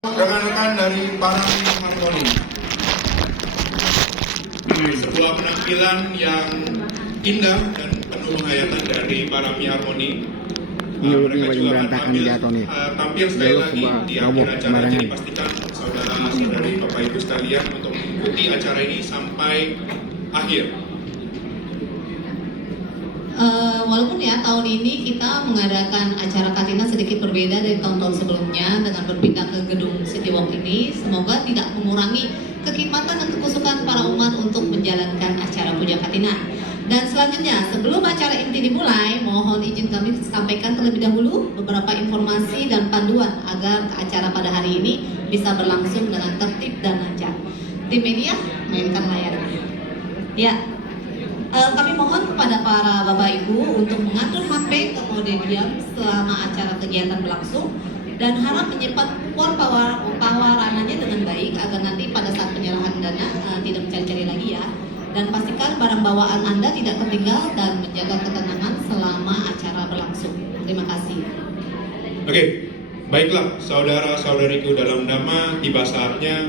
Rekan-rekan dari Parami Harmoni, sebuah penampilan yang indah dan penuh penghayatan dari Parami Harmoni. Mereka juga akan tampil sekali lagi di akhir acara. Jadi pastikan saudara-saudari Bapak Ibu sekalian untuk mengikuti acara ini sampai akhir. Walaupun ya tahun ini kita mengadakan acara Katina sedikit berbeda dari tahun-tahun sebelumnya dengan berpindah ke gedung Citywalk ini, semoga tidak mengurangi kekhidmatan dan kekusukan para umat untuk menjalankan acara Puja Katina. Dan selanjutnya, sebelum acara inti dimulai, mohon izin kami sampaikan terlebih dahulu beberapa informasi dan panduan agar acara pada hari ini bisa berlangsung dengan tertib dan lancar. Tim media, mainkan layarnya. Ya. Kami mohon kepada para Bapak Ibu untuk mengatur HP ke mode diam selama acara kegiatan berlangsung dan harap menyimpan pengeluarannya dengan baik agar nanti pada saat penyerahan dana tidak mencari-cari lagi ya. Dan pastikan barang bawaan Anda tidak tertinggal dan menjaga ketenangan selama acara berlangsung. Terima kasih. Oke, baiklah saudara-saudariku dalam nama, tiba saatnya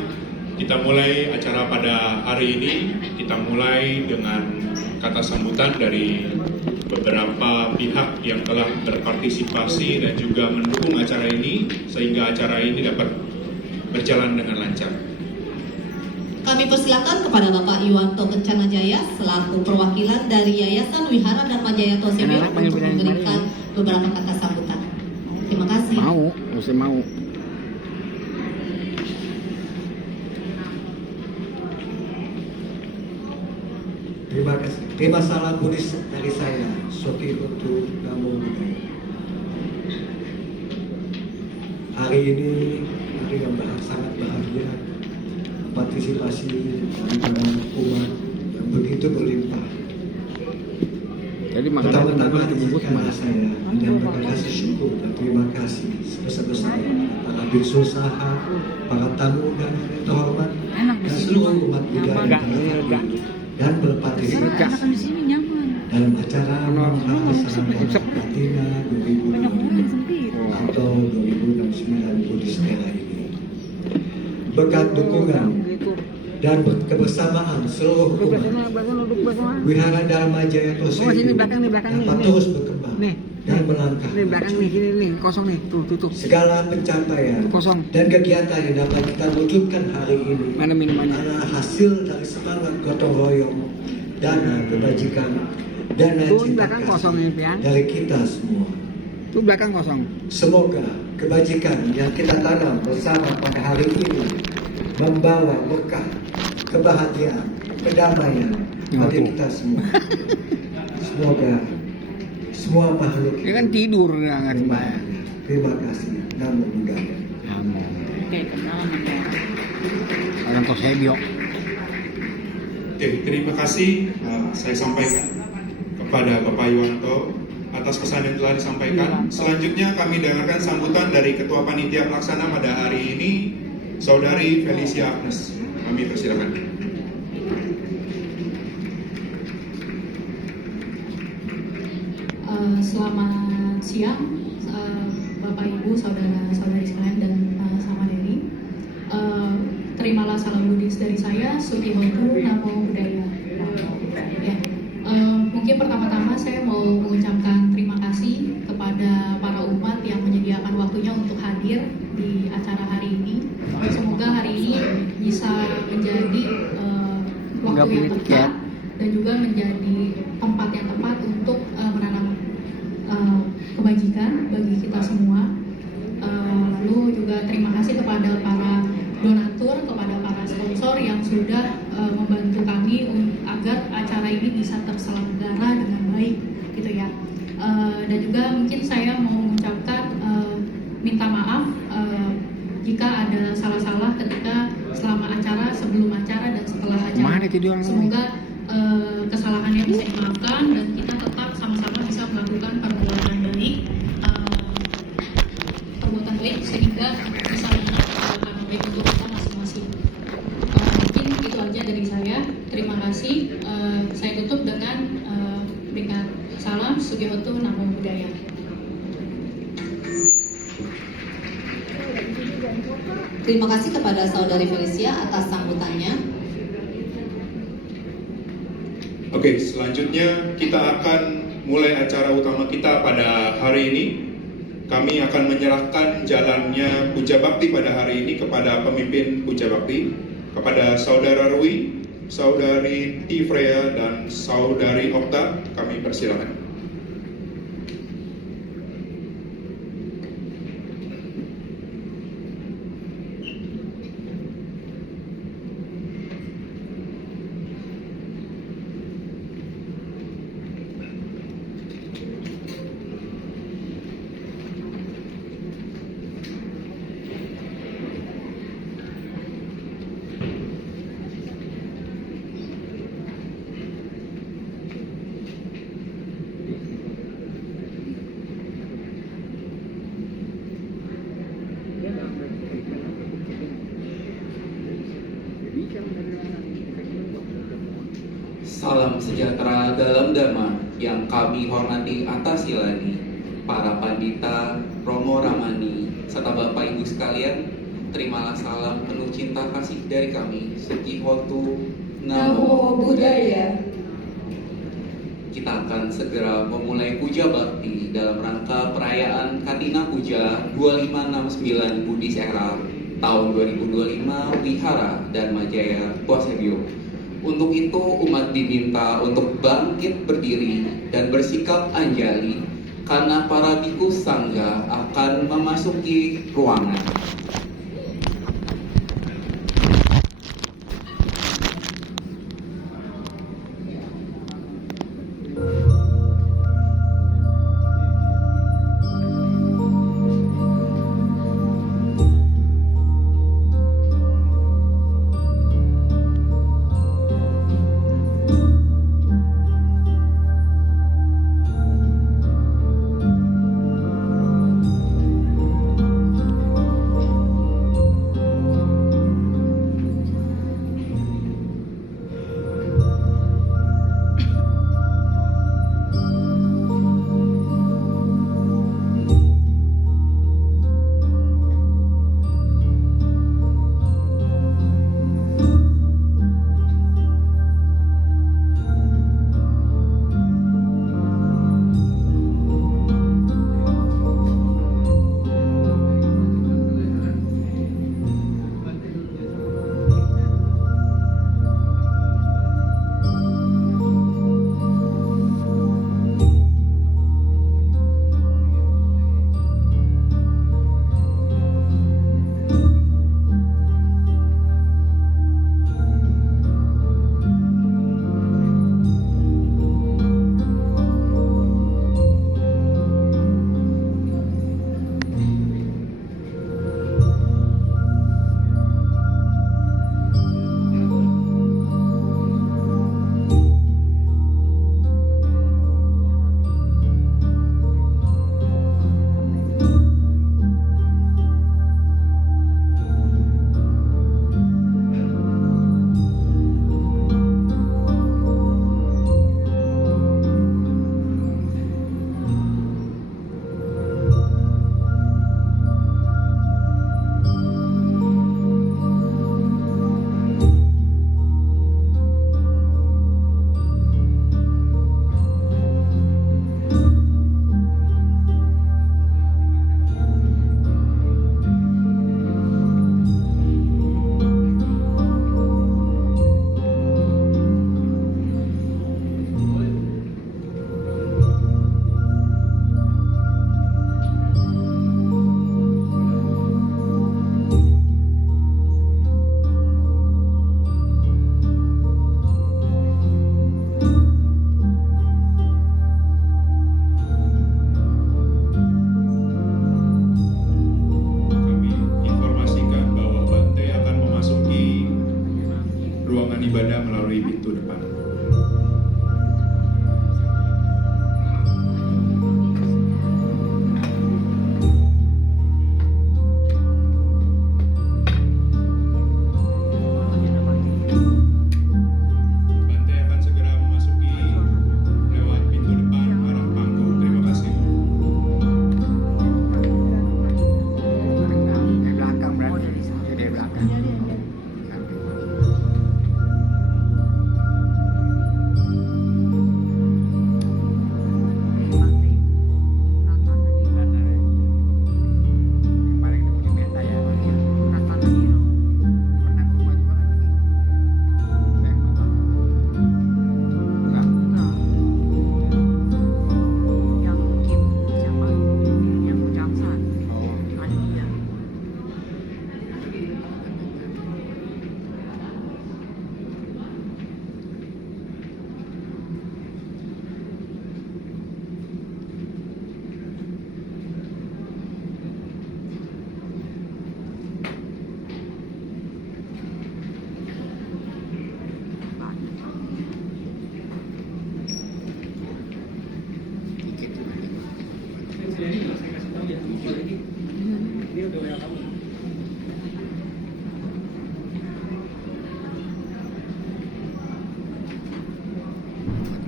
kita mulai acara pada hari ini. Kita mulai dengan kata sambutan dari beberapa pihak yang telah berpartisipasi dan juga mendukung acara ini sehingga acara ini dapat berjalan dengan lancar. Kami persilakan kepada Bapak Yuwanto Kencana Jaya selaku perwakilan dari Yayasan Wihara Dharma Jaya Tosebio untuk memberikan beberapa kata sambutan. Terima kasih. Mau. Terima kasih. Terima salam Buddhis dari saya, Soki untuk Namo Buddhaya. Hari ini hari yang sangat bahagia, partisipasi dari umat yang begitu berlimpah. Jadi pertama-tama izinkanlah saya yang berkasih syukur dan terima kasih sebesar-besarnya para biksu saha, para tamu dan terhormat dan seluruh umat Buddha yang telah dan berpartisipasi dalam acara Mahasamadana Katina 2020 atau 2009 Buddhis Era ini. Berkat dukungan dan kebersamaan seluruh umat, Wihara Dharma Jaya Tosebio dapat terus berkembang dan melangkah. Ini belakang nih, kosong nih, tuh. Segala pencapaian dan kegiatan yang dapat kita wujudkan hari ini adalah hasil dari semangat gotong royong, dana kebajikan, dana cinta kasih dari kita semua. Itu belakang kosong. Semoga kebajikan yang kita tanam bersama pada hari ini membawa berkah, kebahagiaan, kedamaian pada kita semua. Semoga semua makhluk ini kan tidur nggak sembahyang. Terima kasih. Namo Buddhaya. Namo. Orang Tosebio. Oke, terima kasih. Saya sampaikan kepada Bapak Yuwanto atas pesan yang telah disampaikan. Selanjutnya kami dengarkan sambutan dari Ketua Panitia Pelaksana pada hari ini, Saudari Felicia Agnes. Kami persilakan. Selamat siang, Bapak Ibu, saudara-saudari sekalian dan sama Dewi. Terimalah salam Buddhis dari saya, Sukihotu Namo Buddhaya. Ya, mungkin pertama-tama saya mau mengucapkan terima kasih kepada para umat yang menyediakan waktunya untuk hadir di acara hari ini. Semoga hari ini bisa menjadi waktu yang tepat dan juga menjadi tempat yang tepat untuk menanam kebajikan bagi kita semua. Lalu juga terima kasih kepada para donatur, kepada para sponsor yang sudah membantu kami agar acara ini bisa terselenggara dengan baik, gitu ya. Dan juga mungkin saya mau mengucapkan minta maaf jika ada salah-salah ketika selama acara, sebelum acara dan setelah acara. Semoga kesalahannya bisa dimaafkan dan kita tetap sama-sama bisa melakukan perbuatan baik sehingga bisa melakukan baik untuk kita masing-masing. Mungkin itu aja dari saya. Terima kasih. Saya tutup dengan salam Sukihotu Namo Buddhaya. Terima kasih kepada Saudari Felicia atas sambutannya. Oke, selanjutnya kita akan mulai acara utama kita pada hari ini. Kami akan menyerahkan jalannya Puja Bakti pada hari ini kepada pemimpin Puja Bakti, kepada Saudara Rui, Saudari Tifreya, dan Saudari Okta. Kami persilakan. Salam sejahtera dalam Dhamma yang kami hormati atas ilani, para pandita, Romo Ramani, serta Bapak Ibu sekalian, terimalah salam penuh cinta kasih dari kami, Suci Hotu Namo Buddhaya. Kita akan segera memulai puja bakti dalam rangka perayaan Katina Puja 2569 Buddhis Era tahun 2025 Wihara Dharma Jaya Twasebyo. Untuk itu umat diminta untuk bangkit berdiri dan bersikap anjali karena para biku sangga akan memasuki ruangan.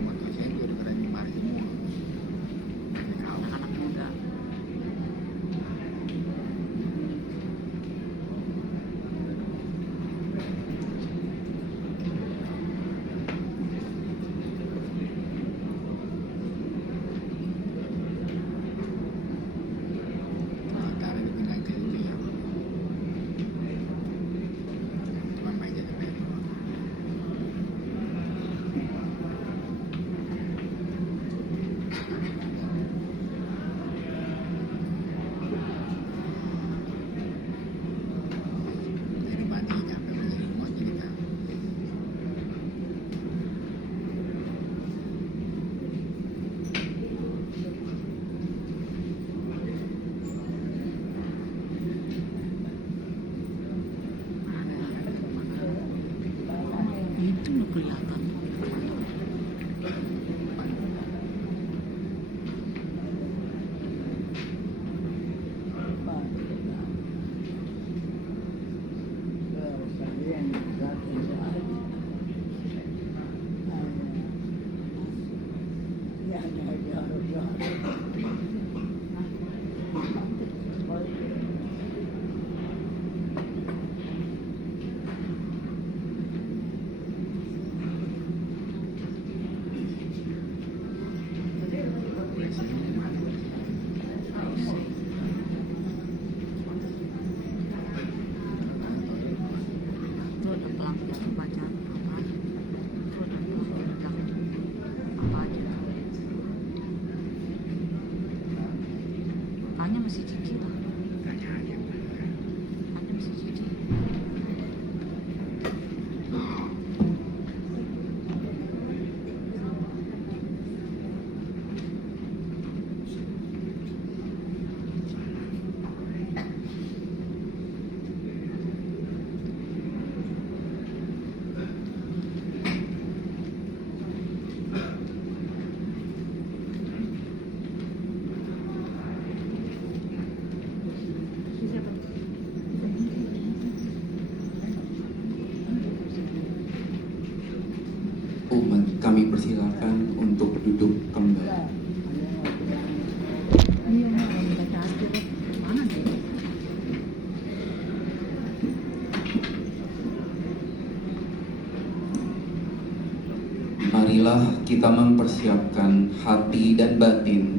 Motor saya gara-gara nyebar semua. Anak muda. Antara dibilang ke itu ya. Cuma main jadi main. Dari mati sampai menjadi semua kita. Itu lo kelihatan. Itu ada pelampiasan bacaan apa aja. Itu ada pelampiasan apa aja. Makanya mesti cicil lah. Makanya mesti cicil. Umat kami persilakan untuk duduk kembali. Mana dia? Marilah kita mempersiapkan hati dan batin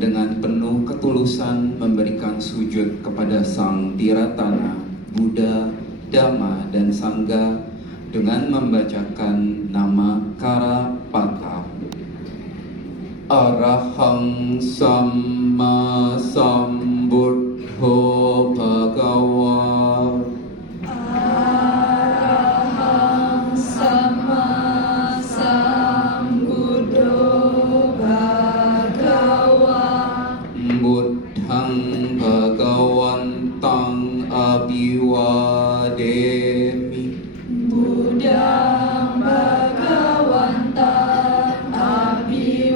dengan penuh ketulusan memberikan sujud kepada Sang Tiratana, Buddha, Dhamma, dan Sangha dengan membacakan nama Karapata. Arahang Samma Sambuddho Bhagawa. Arahang Sama Sambuddho Bhagawa. Buddhang Bhagawantang Abhiwademi. Buddhang Bhagawantang Abhiwademi.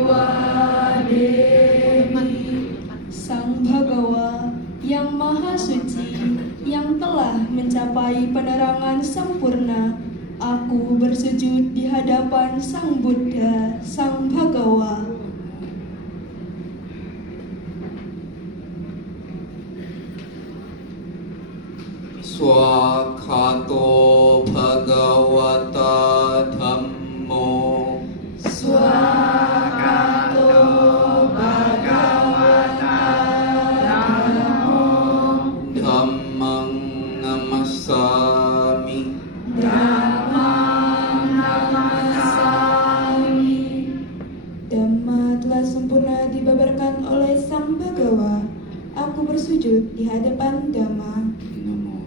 Sang Bhagawa yang Maha Suci, yang telah mencapai penerangan sempurna, aku bersujud di hadapan Sang Buddha, Sang Bhagawa. Swakato Bhagavata Dhammo Swakato Bhagavata Dhammo Dhammang Namasami Dhammang Namasami. Dhamma telah sempurna dibabarkan oleh Sang Bhagawa. Aku bersujud di hadapan Dhamma. Namo.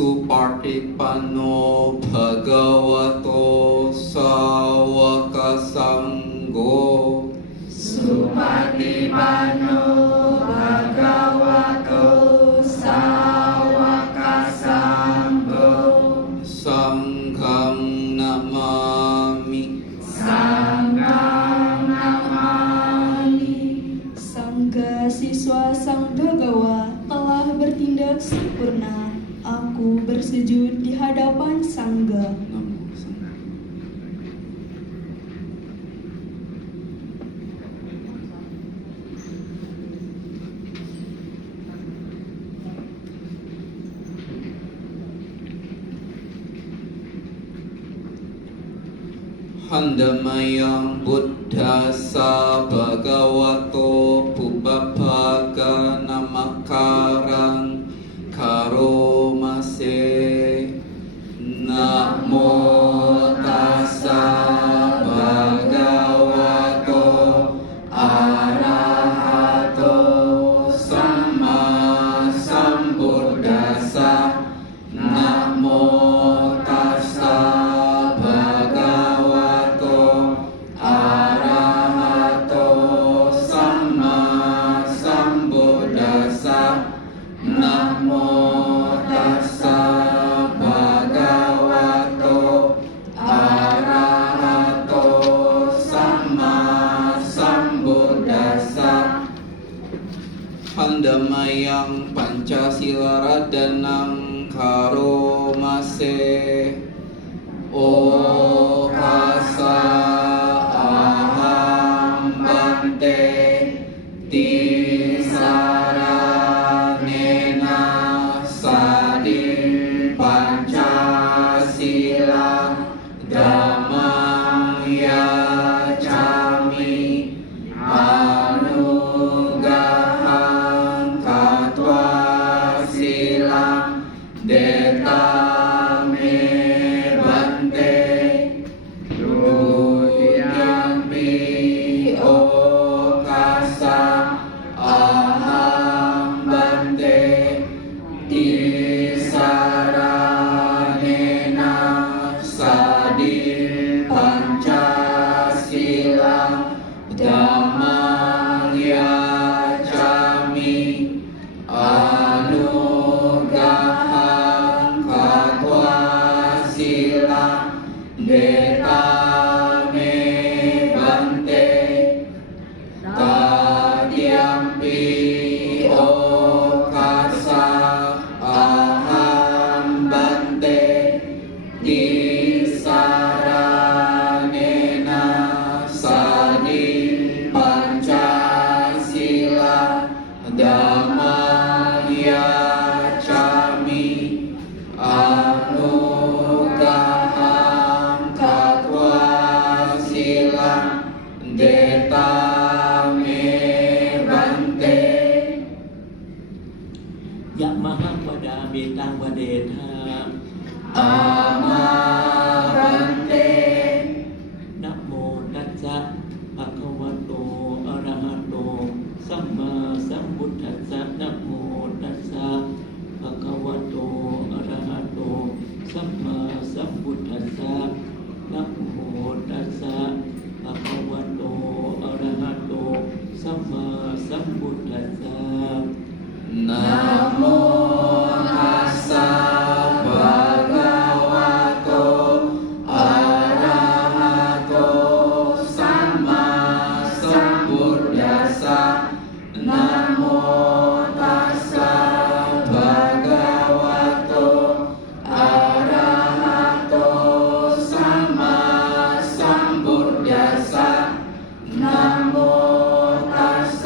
Supartipanno Bhagavato Sawaka Sangho Supatipanno Bhagavato Sawaka Sangho Sangham Namami Sangham Namami. Sangga siswa Sang Bhagawa telah bertindak sempurna. Aku bersujud di hadapan Sangga. Namo Sangha. Handamayang Buddhasa Bhagavato Pubbabhaga Namakarang Karomase. Namo tassa Bhagavato Arahato Sama Sambuddhassa. Namo tassa Bhagavato Arahato Sama Sambuddhassa. Namo tassa Bhagavato Arahato Sama Sambuddhassa. Handamayang Pancasila Radanang Karomase. Okasa aham bante tisaranena sadim Pancasila dhammam yacami anugahang katva silang detame bante Rudhyampi okasa aham bante tisaranena sadim Pancasila dhammam yacami anugahang katva silang detame bante tadyampi okasa aham bante tisaranena sadim Pancasila dhammam yacami anugahang katva silang detame bante. Ya maha wadami tang wadetha Amarante. Namo tassa bhagavato arahato samma sambuddhassa. Namo tassa bhagavato arahato samma sambuddhassa. Namo tassa bhagavato arahato samma sambuddhassa. Namo tassa Bhagavato Arahato Sama Sambuddhassa. Namo tassa Bhagavato Arahato Sama Sambuddhassa. Namo tassa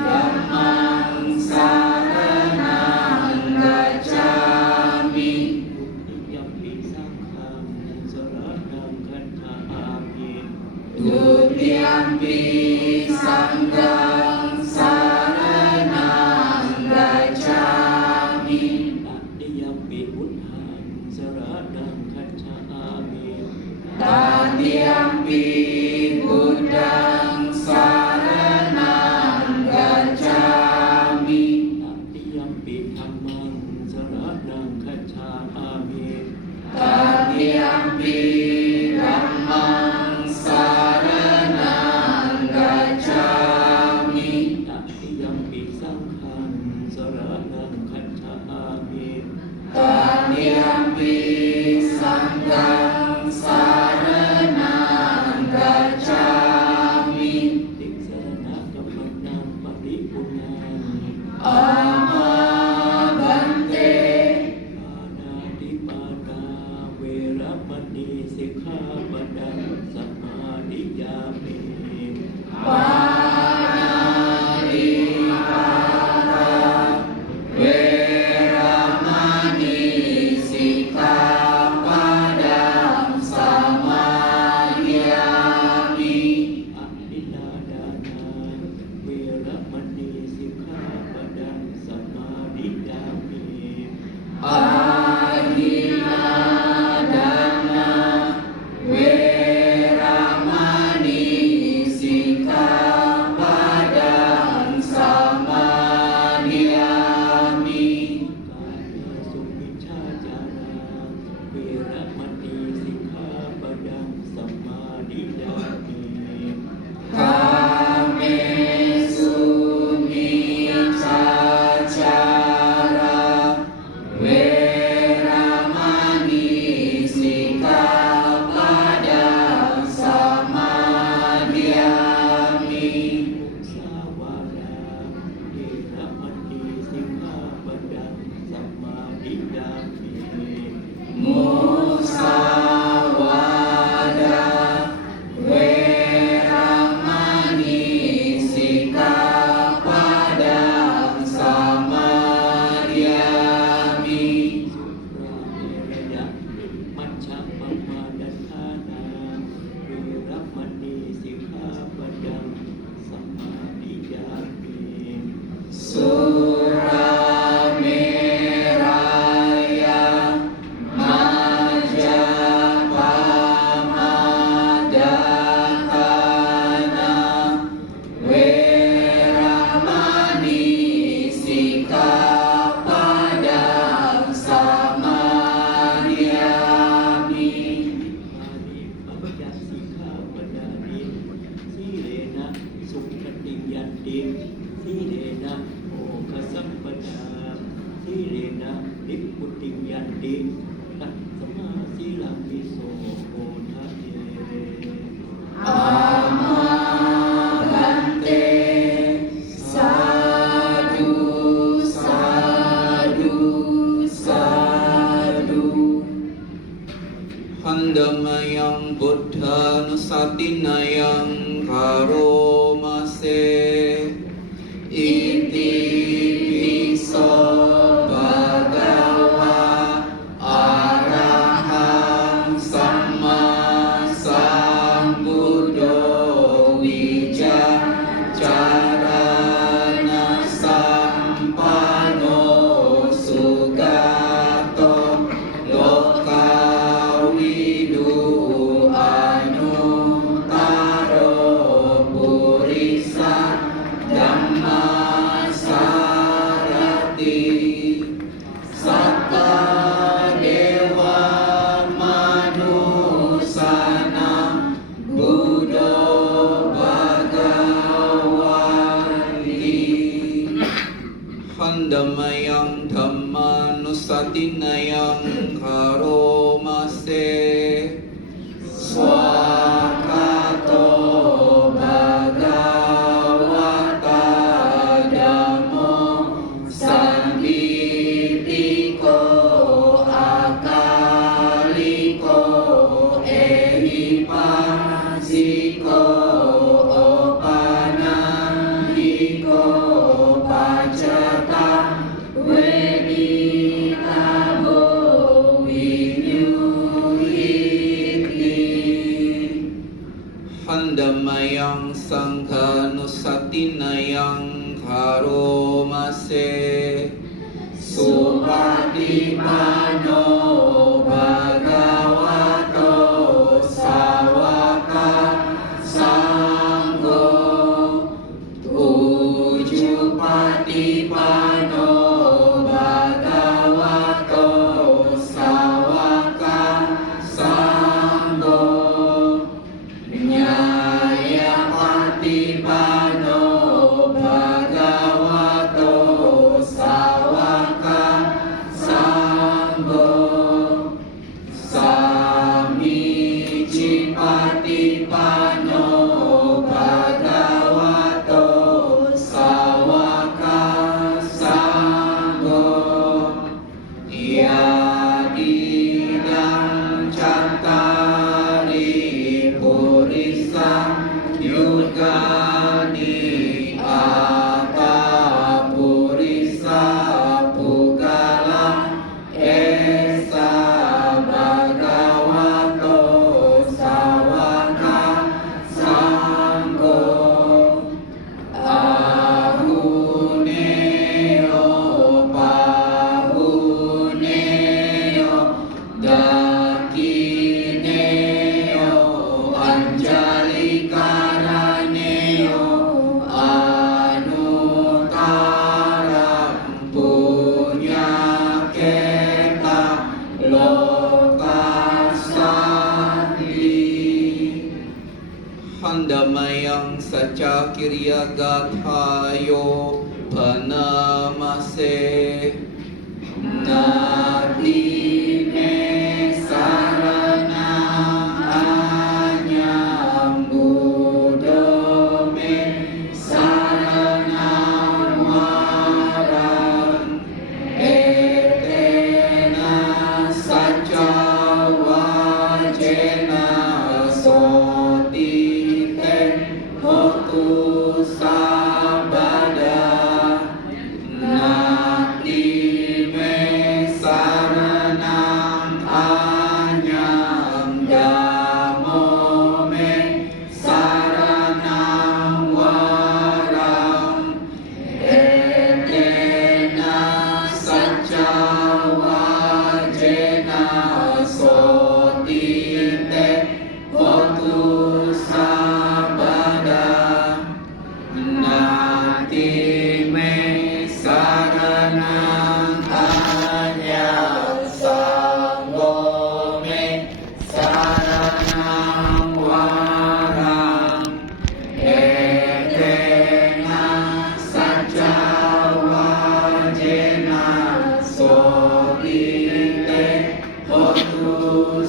dhammang saranang gacchami. Dutiyampi sanghang saranang gacchami. Dutiyampi sanghang saranang gacchami. Tatiyampi buddhang saranang gacchami. Tatiyampi buddhang saranang gacchami. Tatiyampi dhammang saranang gacchami. Tatiyampi dhammang saranang gacchami. Tatiyampi sanghang saranang gacchami. Tatiyampi sanghang saranang gacchami. Tiksana kamanang paripurnang. Amabante. Panadipada weramani sikkhapadang samadhiyami. Panadipada weramani sikkhapadang samadhiyami. Adinadana weramani sikkhapadang samadhiyami. Adinadana weramani sikkhapadang samadhiyami. Kaya sumiccajara weramani sikkhapadang samadhiyami. Kamesu micacara weramani sikkhapadang samadhiyami. Sawara weramani sikkhapadang samadhiyami. Musawada weramani sikkhapadang samadhiyami. Prameraya maccappamadana weramani sikkhapadang samadhiyami. Surameraya Majappamadakana weramani sikkhapadang samadhiyami. Mani pavya sikkhapadani silena sukhating yanti silena mokkhasampada silena nikkuting yanti tatsama silang viso bodhate. Amabante. Sadu, sadu, sadu. Handamayang Buddha nusatinayang karomase. Iti piso bhagawa arahang samma sambuddho wicacarana sampano sugato lokawidu anutaro purisa dhamma sarati. Satta dewa manusana buddho bhagawati. Handamayang dhammanusatinayang karomase. Swakato bhagawata dhammo sanditiko akaliko ehipasiko opanahi Handamayang sangkanusatinayang karomase Supatipano bhagavato sawaka sanggo Tujuh patipano bhagavato sawaka sanggo Nyaya patipano bhagavato sawaka sanggo Samici patipano bhagavato sawaka sanggo Yadidang cattari purisa yugani ata purisa pugala esa bhagavato sawaka sanggo ahuneo pahuneo dakineo anjali karaneo anutaram punya keta lokasati Handamayang saca kirya gathayo panamase Nati me sarana anyam budome sarana waran etena saca wajena sotite hotu sabada Nati me saranam anyam damo me saranam waram etena saca wajena sotite hotu sabada Nati me saranam anyam sanggo me saranam waram etena saca wajena sotite hotu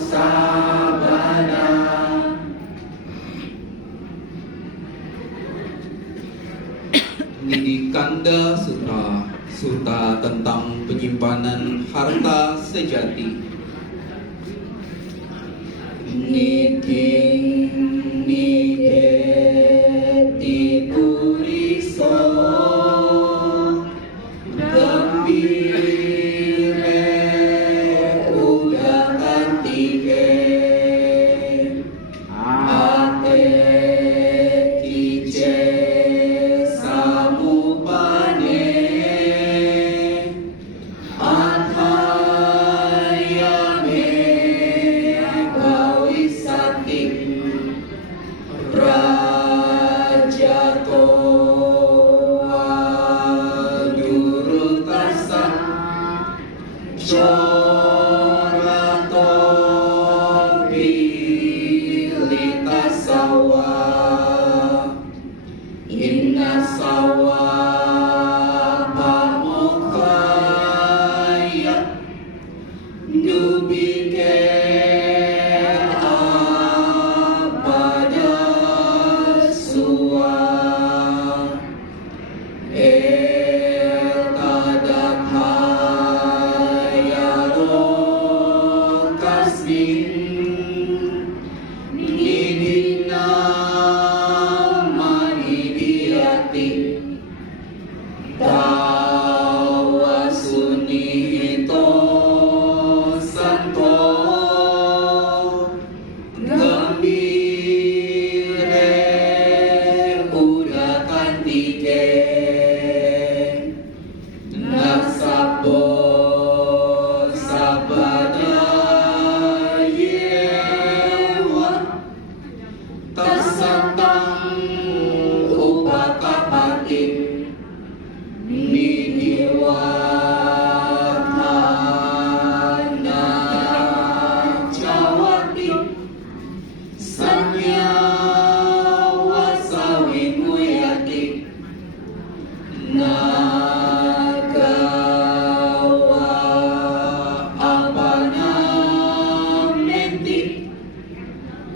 sabada Nidikanda Sutra, Suta tentang penyimpanan harta sejati. Niki nideti puriso gembire uga kantike ate kice samupane athayame kawisati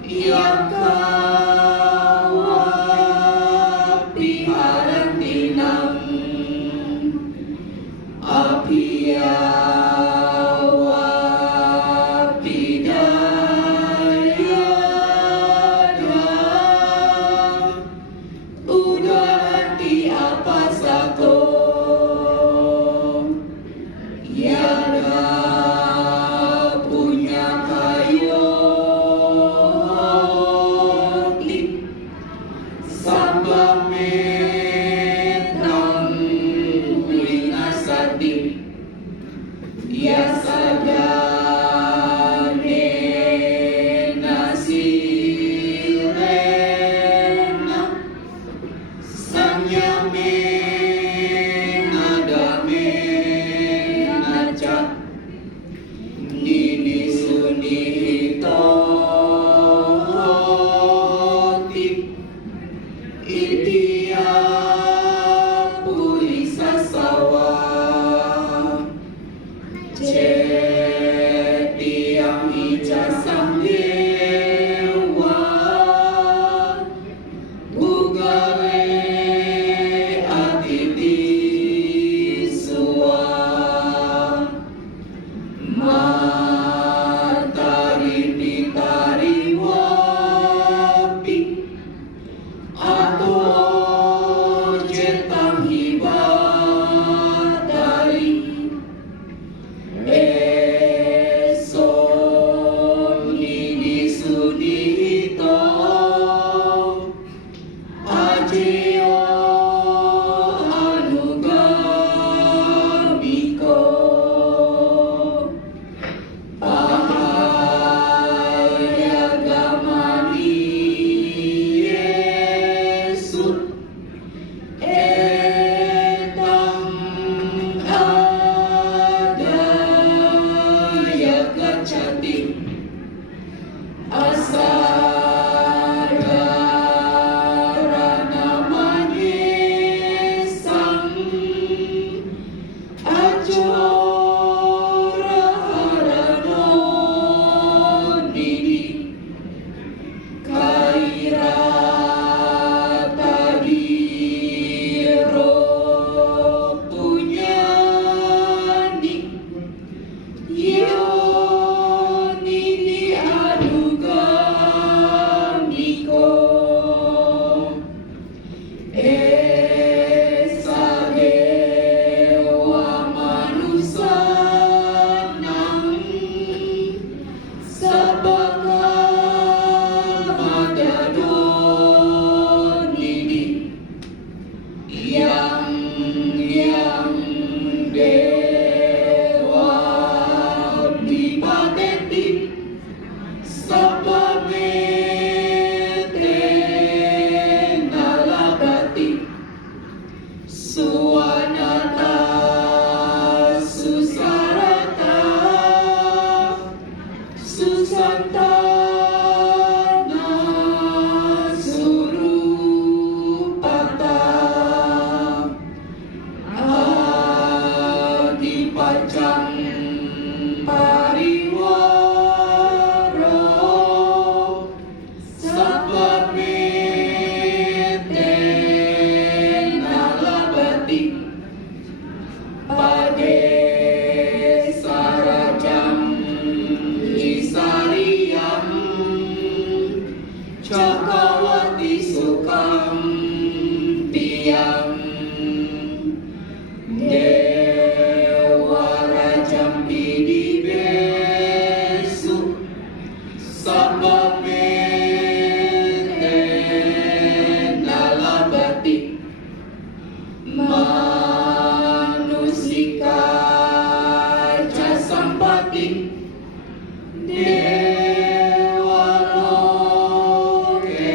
yang kawapi harantinang apia wapi daya udah hati apa satu yang punya kayu sambal metang winasati ya sadane nasi rena sanya menada menaca nini sunito Itia puri sasawa Cetiang ijasang dewa Bugare aditi suwa Matari pitari wapi Ato jetang hibatari Eson nini sudito Ajeo anugamiko Pahayagamani Yesus etang adaya kacati asara namanya sang ajora harano didi kaira tadi punya di yoni di adugamiko esa dewa manusanang sabaka madadonini yang dewa dipateti sapamete nalabati suwanata susarata susantana surupata adipacang pariwaro sapamete nalabati pade sarajang isariang cakawati sukam tiang dewa rajang pidi besu sapamete nalabati manusika casampati dewa loke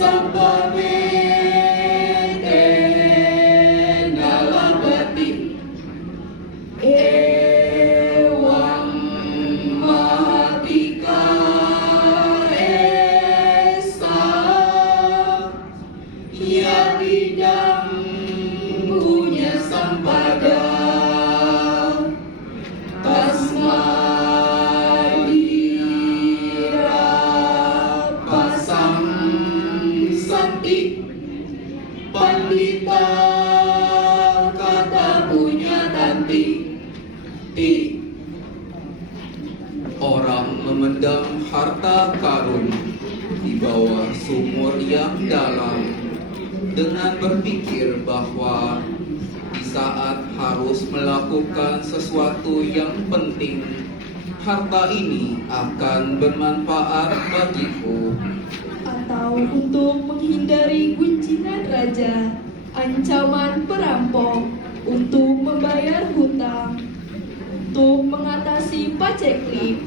Sapameten dalabati Ewang Mahatika Esa Yatidang punya sampada Tasmadira pasang sakti Pandita kata punya tanti ti. Orang memendam harta karun di bawah sumur yang dalam dengan berpikir bahwa di saat harus melakukan sesuatu yang penting, harta ini akan bermanfaat bagiku. Atau untuk menghindari gunjingan raja, ancaman perampok, untuk membayar hutang, untuk mengatasi paceklik,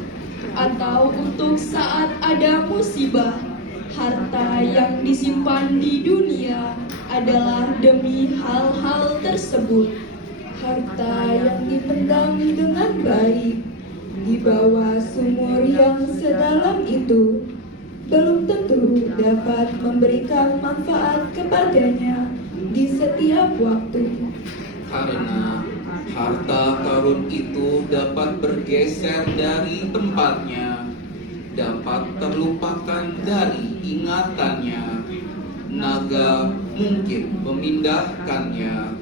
atau untuk saat ada musibah. Harta yang disimpan di dunia adalah demi hal-hal tersebut. Harta yang dipendam dengan baik di bawah sumur yang sedalam itu belum tentu dapat memberikan manfaat kepadanya di setiap waktu. Karena harta karun itu dapat bergeser dari tempatnya, dapat terlupakan dari ingatannya. Naga mungkin memindahkannya,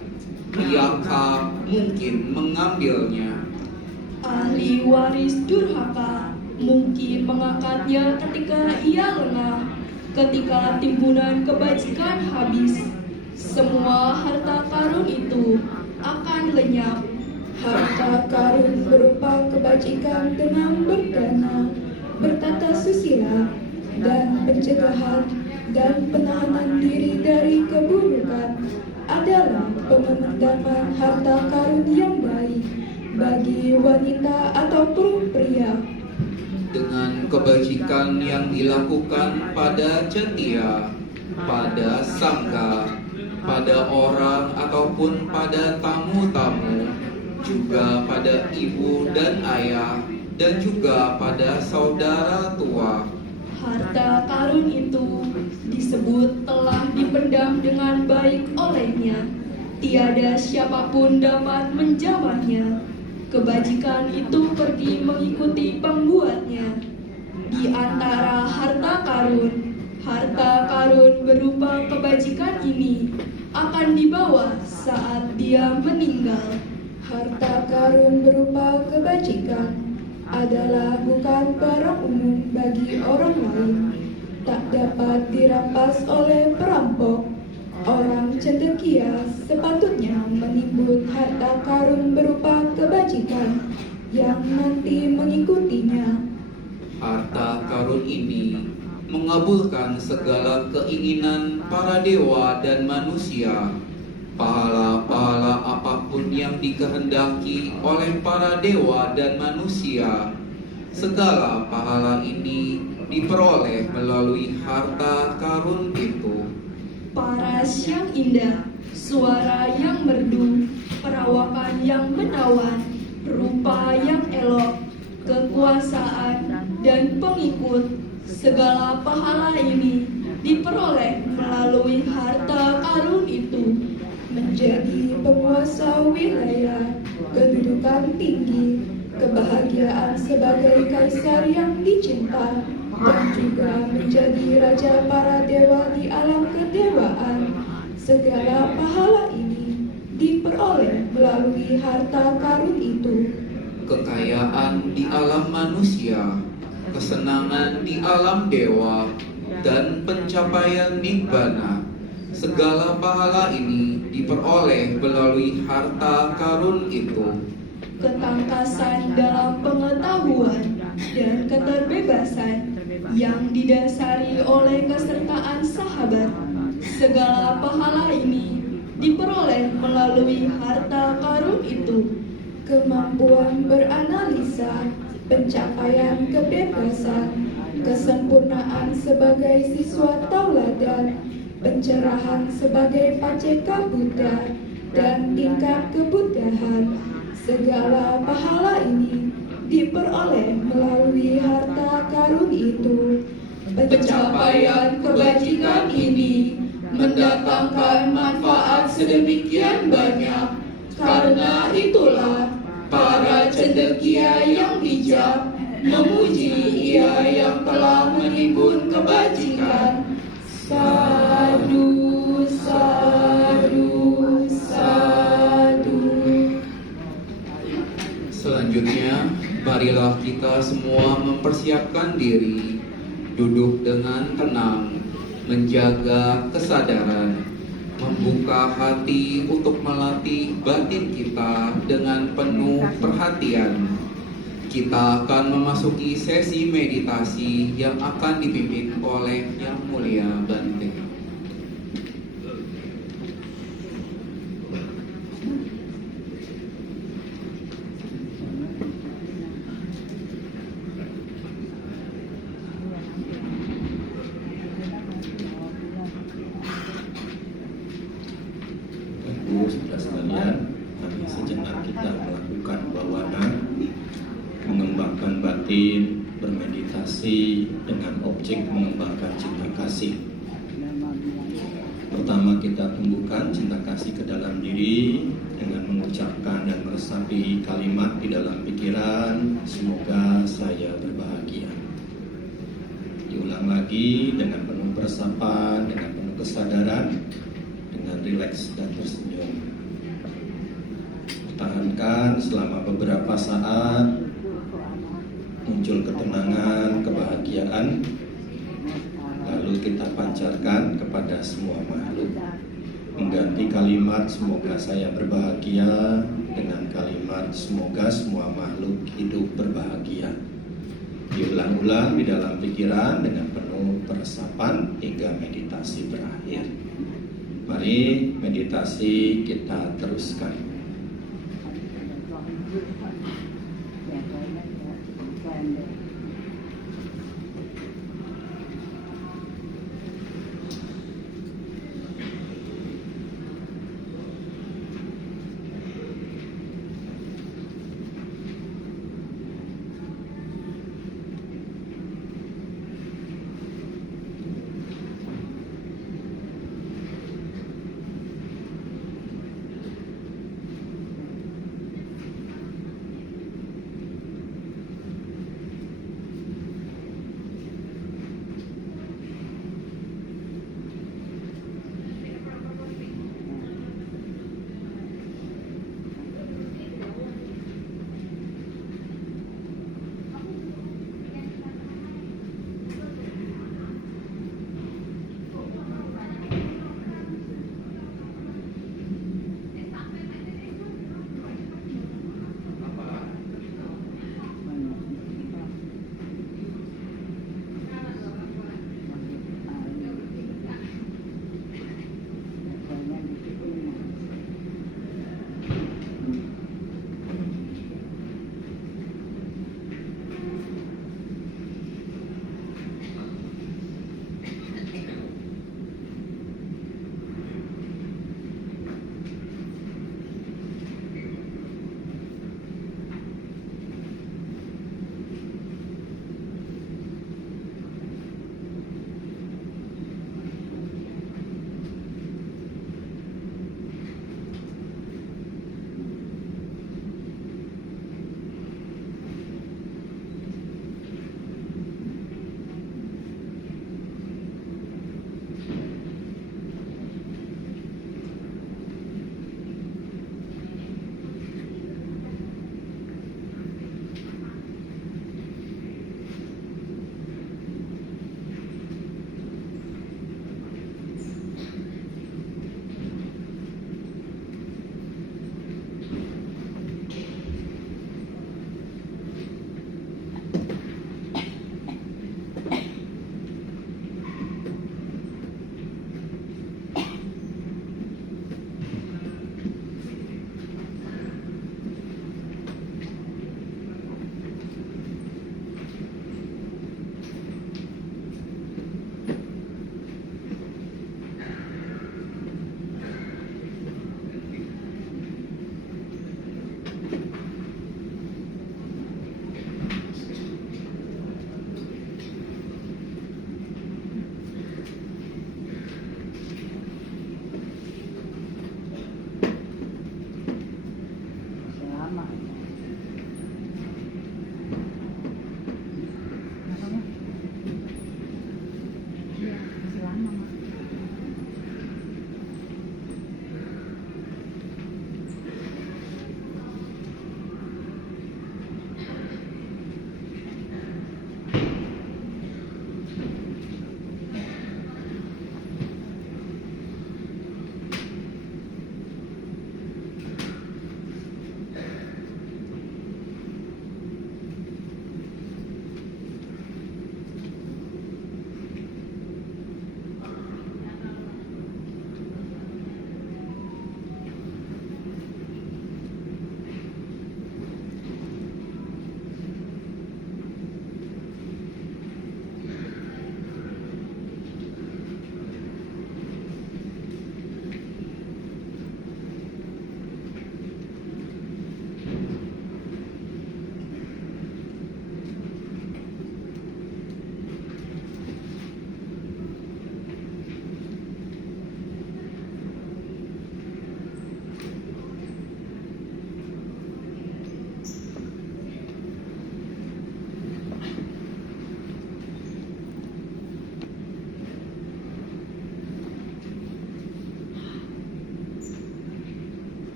Yaka mungkin mengambilnya. Ahli waris durhaka mungkin mengangkatnya ketika ia lengah, ketika timbunan kebajikan habis. Semua harta karun itu akan lenyap. Harta karun berupa kebajikan dengan berdana, bertata susila, dan pencegahan dan penahanan diri dari keburukan adalah pememendaman harta karun yang baik bagi wanita ataupun pria. Dengan kebajikan yang dilakukan pada cetia, pada sangga, pada orang ataupun pada tamu-tamu, juga pada ibu dan ayah, dan juga pada saudara tua. Harta karun itu disebut telah dipendam dengan baik olehnya. Tiada siapapun dapat menjamahnya. Kebajikan itu pergi mengikuti pembuatnya. Di antara harta karun berupa kebajikan ini akan dibawa saat dia meninggal. Harta karun berupa kebajikan adalah bukan barang umum bagi orang lain, tak dapat dirampas oleh perampok. Orang cendekia sepatutnya menimbun harta karun berupa kebajikan yang nanti mengikutinya. Harta karun ini mengabulkan segala keinginan para dewa dan manusia. Pahala-pahala apapun yang dikehendaki oleh para dewa dan manusia, segala pahala ini diperoleh melalui harta karun itu. Paras yang indah, suara yang merdu, perawakan yang menawan, rupa yang elok, kekuasaan dan pengikut, segala pahala ini diperoleh melalui harta karun itu. Menjadi penguasa wilayah, kedudukan tinggi, kebahagiaan sebagai kaisar yang dicinta, dan juga menjadi raja para dewa di alam kedewaan. Segala pahala ini diperoleh melalui harta karun itu. Kekayaan di alam manusia, kesenangan di alam dewa, dan pencapaian nibbana. Segala pahala ini diperoleh melalui harta karun itu. Ketangkasan dalam pengetahuan dan keterbebasan yang didasari oleh kesertaan sahabat. Segala pahala ini diperoleh melalui harta karun itu. Kemampuan beranalisa, pencapaian kebebasan, kesempurnaan sebagai siswa tauladan, pencerahan sebagai paceka Buddha, dan tingkat kebudahan. Segala pahala ini diperoleh melalui harta karun itu. Pencapaian kebajikan ini mendatangkan manfaat sedemikian banyak. Karena itulah para cendekia yang bijak memuji Ia yang telah menimbun kebajikan. Sadu, sadu, sadu. Selanjutnya, marilah kita semua mempersiapkan diri, duduk dengan tenang, menjaga kesadaran, membuka hati untuk melatih batin kita dengan penuh perhatian. Kita akan memasuki sesi meditasi yang akan dipimpin oleh Yang Mulia Bante. Ibu, saudara sekalian, mari sejenak kita melakukan bawana, mengembangkan batin, bermeditasi dengan objek mengembangkan cinta kasih. Pertama, kita tumbuhkan cinta kasih ke dalam diri dengan mengucapkan dan meresapi kalimat di dalam pikiran, semoga saya berbahagia. Diulang lagi dengan penuh peresapan, dengan penuh kesadaran, dengan rileks dan tersenyum. Tahankan selama beberapa saat, muncul ketenangan, kebahagiaan, lalu kita pancarkan kepada semua makhluk. Mengganti kalimat semoga saya berbahagia dengan kalimat semoga semua makhluk hidup berbahagia. Diulang-ulang di dalam pikiran dengan penuh peresapan hingga meditasi berakhir. Mari meditasi kita teruskan.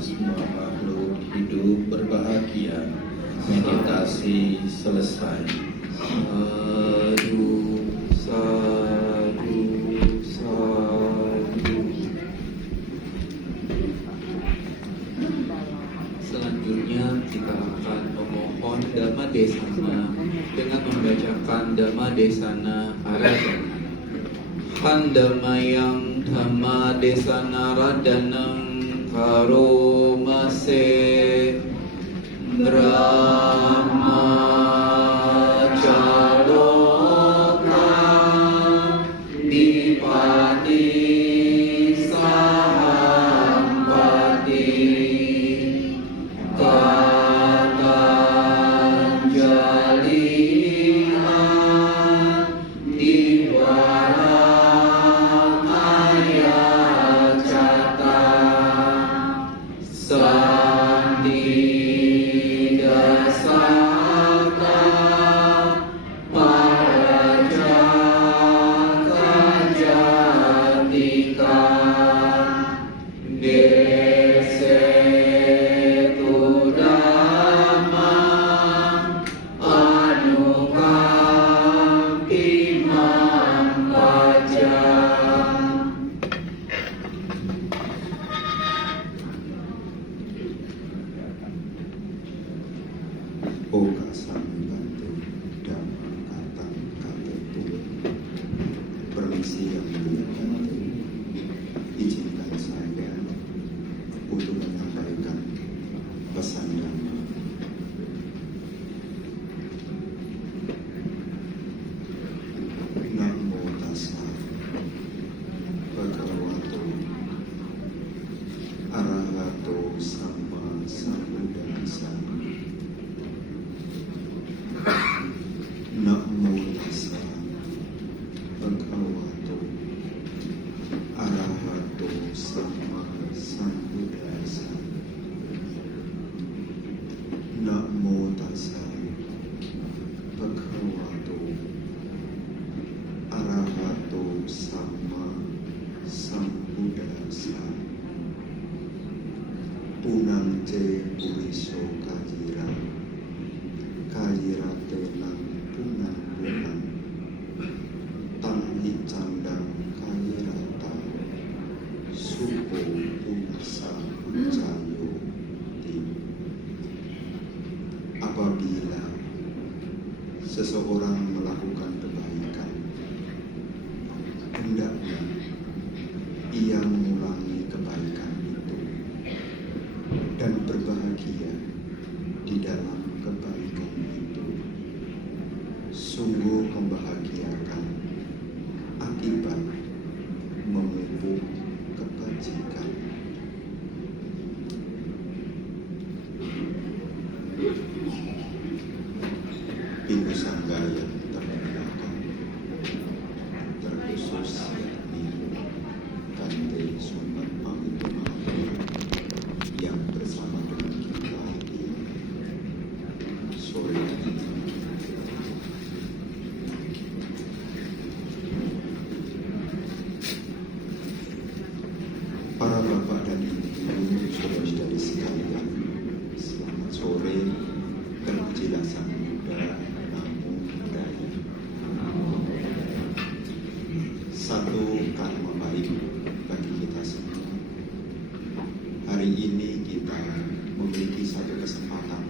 semua makhluk hidup berbahagia. Meditasi selesai. Sadu, sadu, sadu. Selanjutnya kita akan memohon Dhamma Desana dengan membacakan Dhamma Desana Aradhana. Handamayang Dhamma Desana Radanang Karomase Brahma Jaloka Dipati Sahampati Katanjalihan Diwara Ayacata Sandidasaka Parajaka Jatika Desetu Dhamma Anukampiman Pajam. Oka sami bantu dhamma katang katetu. Permisi yang mulia Bante, izinkan saya untuk menyampaikan pesan Dhamma. Namo tassa bhagavato arahato samma sambuddhassa. Namo tassa bhagavato arahato samma sambuddhassa. Namo tassa bhagavato arahato samma sambuddhassa. Punang ce puriso kajira kajira tenang punang punang tangi candang kajirata suko punasa puncayo ti. Apabila seseorang melakukan kebaikan, hendaknya ia mengulangi kebaikan itu dan berbahagia di dalam kebaikan itu. Sungguh membahagiakan akibat memupuk kebajikan. Bhikkhu Sangha yang termuliakan, terkhusus yakni Bante Sumber Pamitumahapura yang bersama dengan kita di sore ini. Para bapak dan ibu, saudara-saudari sekalian, selamat sore. Penjelasan muda namun budaya. Satu karma baik bagi kita semua. Hari ini kita memiliki satu kesempatan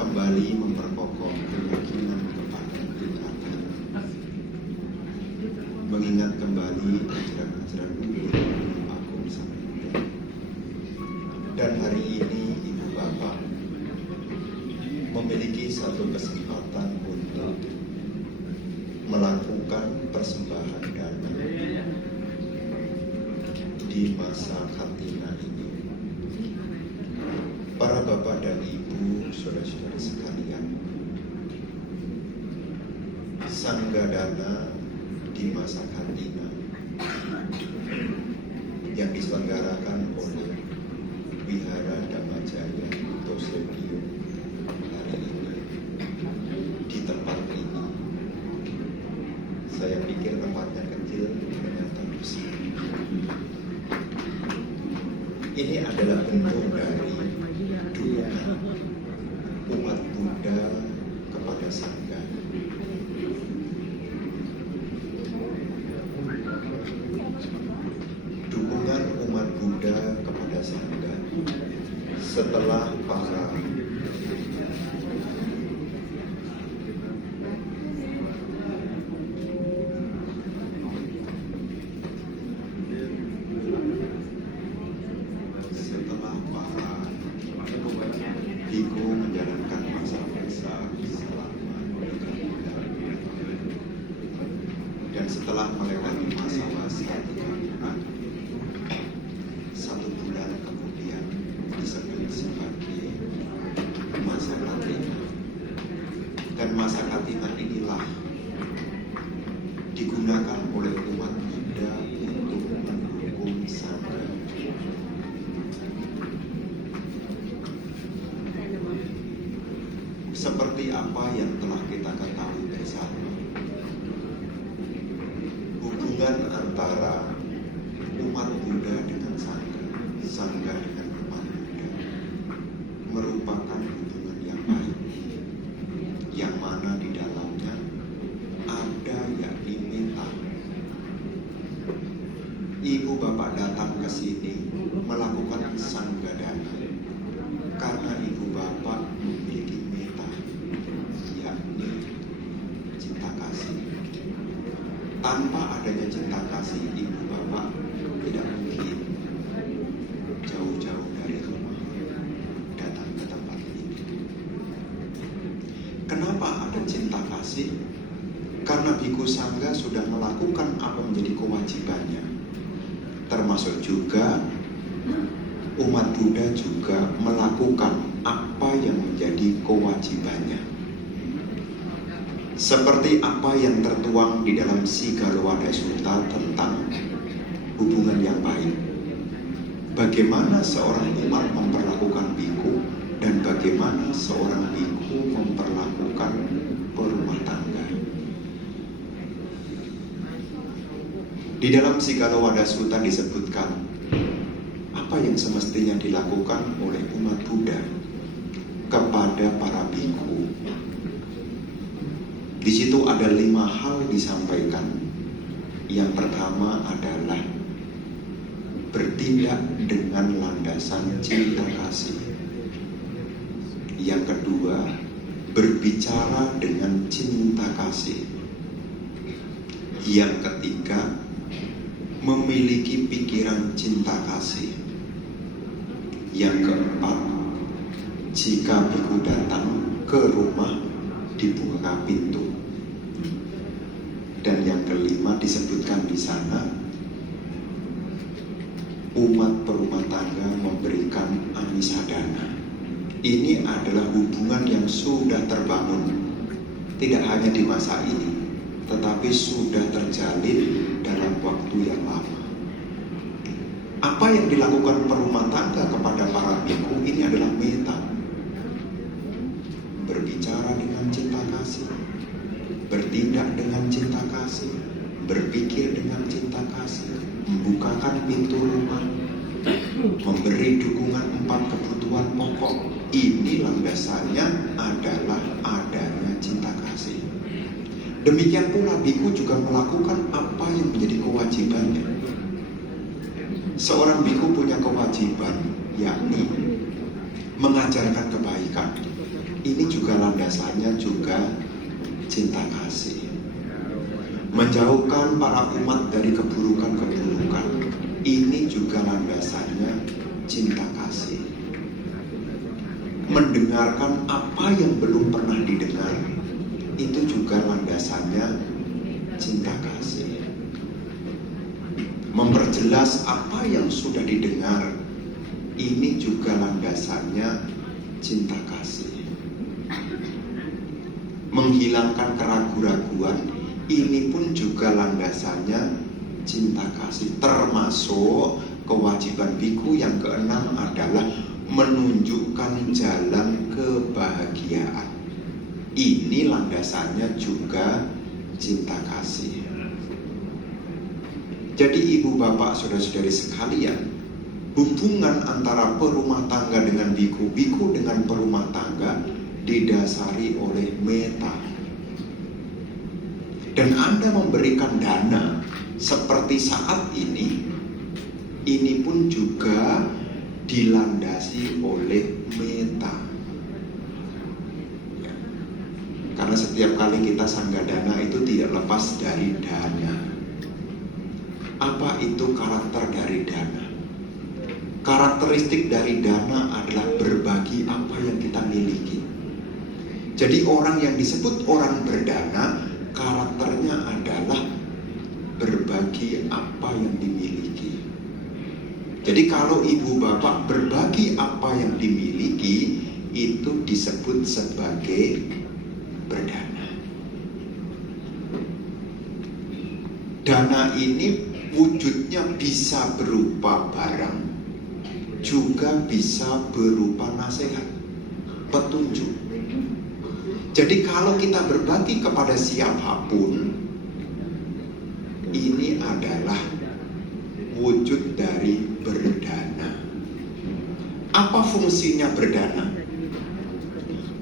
kembali memperkokoh keyakinan kepada Tuhan, mengingat kembali ajaran-ajaran Guru Agung Samudra. Dan hari ini Ibu Bapak memiliki satu kesempatan untuk melakukan persembahan dana di masa Katina ini. Para bapak dan ibu, saudara-saudari sekalian, Sangga Dana di masa Katina yang diselenggarakan oleh Wihara Dhammajaya Utosedio hari ini di tempat ini. Saya pikir tempatnya kecil, ternyata besar. Ini adalah bentuk dari dukungan umat Buddha kepada Sangha. Dukungan umat Buddha kepada Sangha setelah para biku menjalankan masa-masa selama 3 bulan, dan setelah melewati masa-masa 3 bulan, 1 bulan kemudian disebut sebagai masa katina. Dan masa katina inilah digunakan oleh umat Buddha untuk mendukung Sangha. Seperti apa yang telah kita ketahui bersama, hubungan antara umat Buddha dengan Sangha, Sangha dengan umat Buddha merupakan hubungan yang baik, yang mana di dalamnya ada yakni metta. Ibu bapak datang ke sini melakukan sanggadana karena ibu bapak memiliki metta, yakni cinta kasih. Tanpa adanya cinta kasih, ibu bapak tidak mungkin jauh-jauh dari rumah datang ke tempat ini. Kenapa ada cinta kasih? Karena biku Sangha sudah melakukan apa menjadi kewajibannya, termasuk juga umat Buddha juga melakukan apa yang menjadi kewajibannya. Seperti apa yang tertuang di dalam Siggalawada Sutta tentang hubungan yang baik. Bagaimana seorang umat memperlakukan biku dan bagaimana seorang biku memperlakukan perumah tangga. Di dalam Siggalawada Sutta disebutkan apa yang semestinya dilakukan oleh umat Buddha kepada para biku. Di situ ada 5 hal disampaikan. Yang pertama adalah bertindak dengan landasan cinta kasih. Yang kedua, berbicara dengan cinta kasih. Yang ketiga, memiliki pikiran cinta kasih. Yang keempat, jika biku datang ke rumah dibuka pintu. Dan yang kelima disebutkan di sana, umat perumah tangga memberikan amisadana. Ini adalah hubungan yang sudah terbangun, tidak hanya di masa ini, tetapi sudah terjalin dalam waktu yang lama. Apa yang dilakukan perumah tangga kepada para biku ini adalah metta. Berbicara dengan cinta kasih, bertindak dengan cinta kasih, berpikir dengan cinta kasih, membukakan pintu rumah, memberi dukungan 4 kebutuhan pokok. Ini landasannya adalah adanya cinta kasih. Demikian pula biku juga melakukan apa yang menjadi kewajibannya. Seorang biku punya kewajiban, yakni mengajarkan kebaikan. Ini juga landasannya juga cinta kasih. Menjauhkan para umat dari keburukan-keburukan. Ini juga landasannya cinta kasih. Mendengarkan apa yang belum pernah didengar. Itu juga landasannya cinta kasih. Memperjelas apa yang sudah didengar. Ini juga landasannya cinta kasih. Menghilangkan keraguan-raguan, ini pun juga landasannya cinta kasih. Termasuk kewajiban biku yang keenam adalah menunjukkan jalan kebahagiaan. Ini landasannya juga cinta kasih. Jadi ibu bapak saudara-saudari sekalian, hubungan antara perumah tangga dengan biku, biku dengan perumah tangga didasari oleh meta. Dan Anda memberikan dana seperti saat ini pun juga dilandasi oleh meta. Ya. Karena setiap kali kita sanggah dana itu tidak lepas dari dana. Apa itu karakter dari dana? Karakteristik dari dana adalah berbagi apa yang kita miliki. Jadi orang yang disebut orang berdana, karakternya adalah berbagi apa yang dimiliki. Jadi kalau ibu bapak berbagi apa yang dimiliki, itu disebut sebagai berdana. Dana ini wujudnya bisa berupa barang, juga bisa berupa nasihat, petunjuk. Jadi kalau kita berbagi kepada siapapun, ini adalah wujud dari berdana. Apa fungsinya berdana?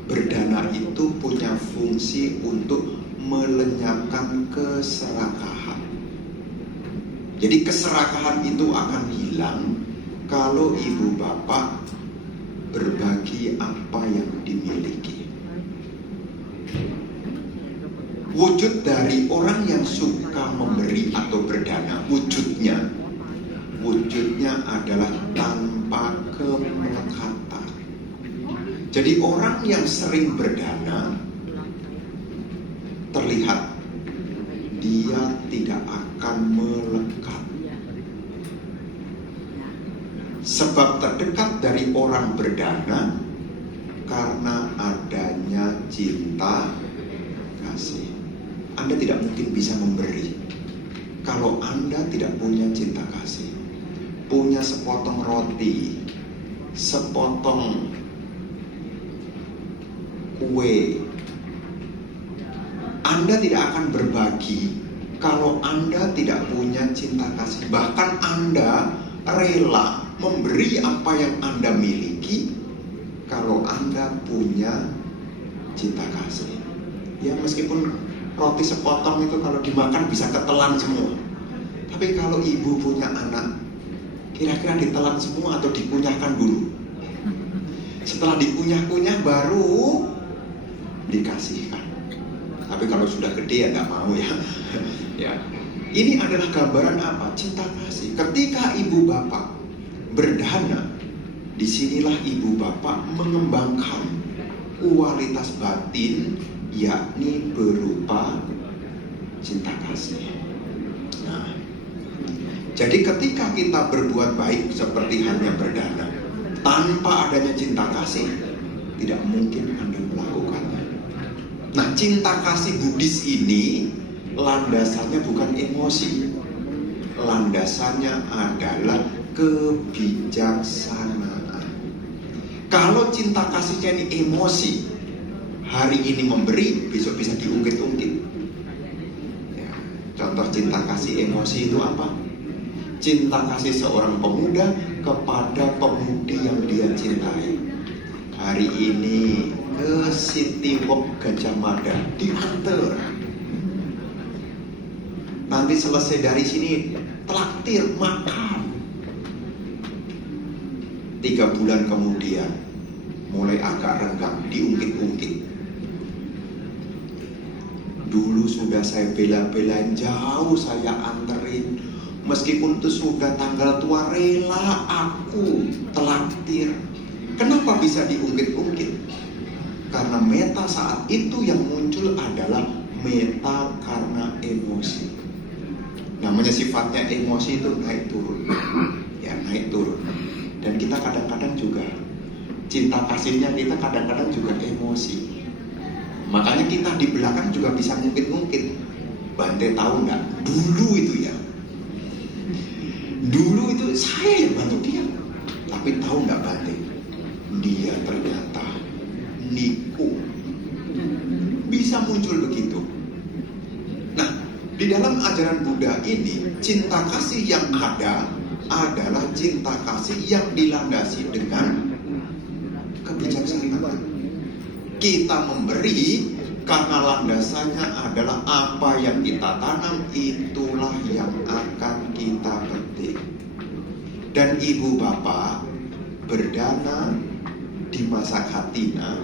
Berdana itu punya fungsi untuk melenyapkan keserakahan. Jadi keserakahan itu akan hilang kalau ibu bapak berbagi apa yang dimiliki. Wujud dari orang yang suka memberi atau berdana, wujudnya adalah tanpa kemelekatan. Jadi orang yang sering berdana, terlihat dia tidak akan melekat. Sebab terdekat dari orang berdana karena adanya cinta kasih. Anda tidak mungkin bisa memberi kalau Anda tidak punya cinta kasih. Punya sepotong roti, sepotong kue, Anda tidak akan berbagi kalau Anda tidak punya cinta kasih. Bahkan Anda rela memberi apa yang Anda miliki kalau Anda punya cinta kasih. Ya meskipun roti sepotong itu kalau dimakan bisa ketelan semua. Tapi kalau ibu punya anak, kira-kira ditelan semua atau dikunyahkan dulu? Setelah dikunyah-kunyah baru dikasihkan. Tapi kalau sudah gede ya nggak mau ya. Ya. Ini adalah gambaran apa? Cinta kasih. Ketika ibu bapak berdana, disinilah ibu bapak mengembangkan kualitas batin, yakni berupa cinta kasih. Nah, jadi ketika kita berbuat baik seperti halnya berdana, tanpa adanya cinta kasih, tidak mungkin Anda melakukannya. Nah, cinta kasih Buddhis ini landasannya bukan emosi, landasannya adalah kebijaksanaan. Kalau cinta kasihnya ini emosi, hari ini memberi, besok bisa diungkit-ungkit. Ya, contoh cinta kasih emosi itu apa? Cinta kasih seorang pemuda kepada pemudi yang dia cintai. Hari ini ke City Walk Gajah Mada, diantar. Nanti selesai dari sini traktir makan. 3 bulan kemudian mulai agak renggang, diungkit-ungkit. Dulu sudah saya bela-belain, jauh saya anterin. Meskipun itu sudah tanggal tua, rela aku traktir. Kenapa bisa diungkit-ungkit? Karena meta saat itu yang muncul adalah meta karena emosi. Namanya sifatnya emosi itu naik turun. Ya, naik turun. Dan kita kadang-kadang juga cinta kasihnya kita kadang-kadang juga emosi. Makanya kita di belakang juga bisa ngungkit-ngungkit. Bante tahu nggak? Dulu itu ya. Dulu itu saya yang bantu dia. Tapi tahu nggak Bante? Dia ternyata nipu. Bisa muncul begitu. Nah, di dalam ajaran Buddha ini, cinta kasih yang ada adalah cinta kasih yang dilandasi dengan kebijaksanaan. Kita memberi karena landasannya adalah apa yang kita tanam, itulah yang akan kita petik. Dan ibu bapak berdana di masa Katina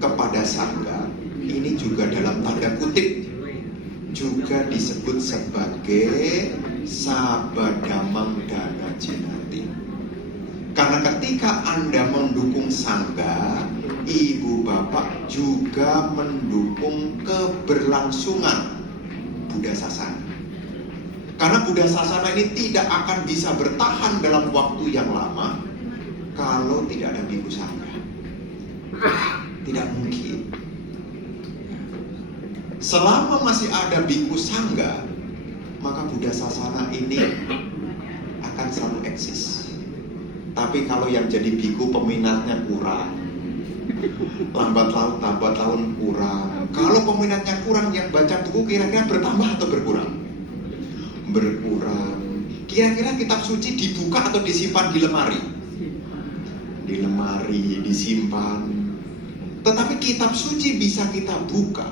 kepada Sangga, ini juga dalam tanda kutip juga disebut sebagai Sabadamang Dana Jinati. Karena ketika Anda mendukung Sangga, ibu bapak juga mendukung keberlangsungan Buddha Sasana. Karena Buddha Sasana ini tidak akan bisa bertahan dalam waktu yang lama kalau tidak ada biku Sangga. Tidak mungkin. Selama masih ada biku Sangga, maka Buddha Sasana ini akan selalu eksis. Tapi kalau yang jadi biku peminatnya kurang, lambat laun kurang. Kalau peminatnya kurang, yang baca buku kira-kira bertambah atau berkurang? Berkurang. Kira-kira kitab suci dibuka atau disimpan di lemari? Di lemari, disimpan. Tetapi kitab suci bisa kita buka,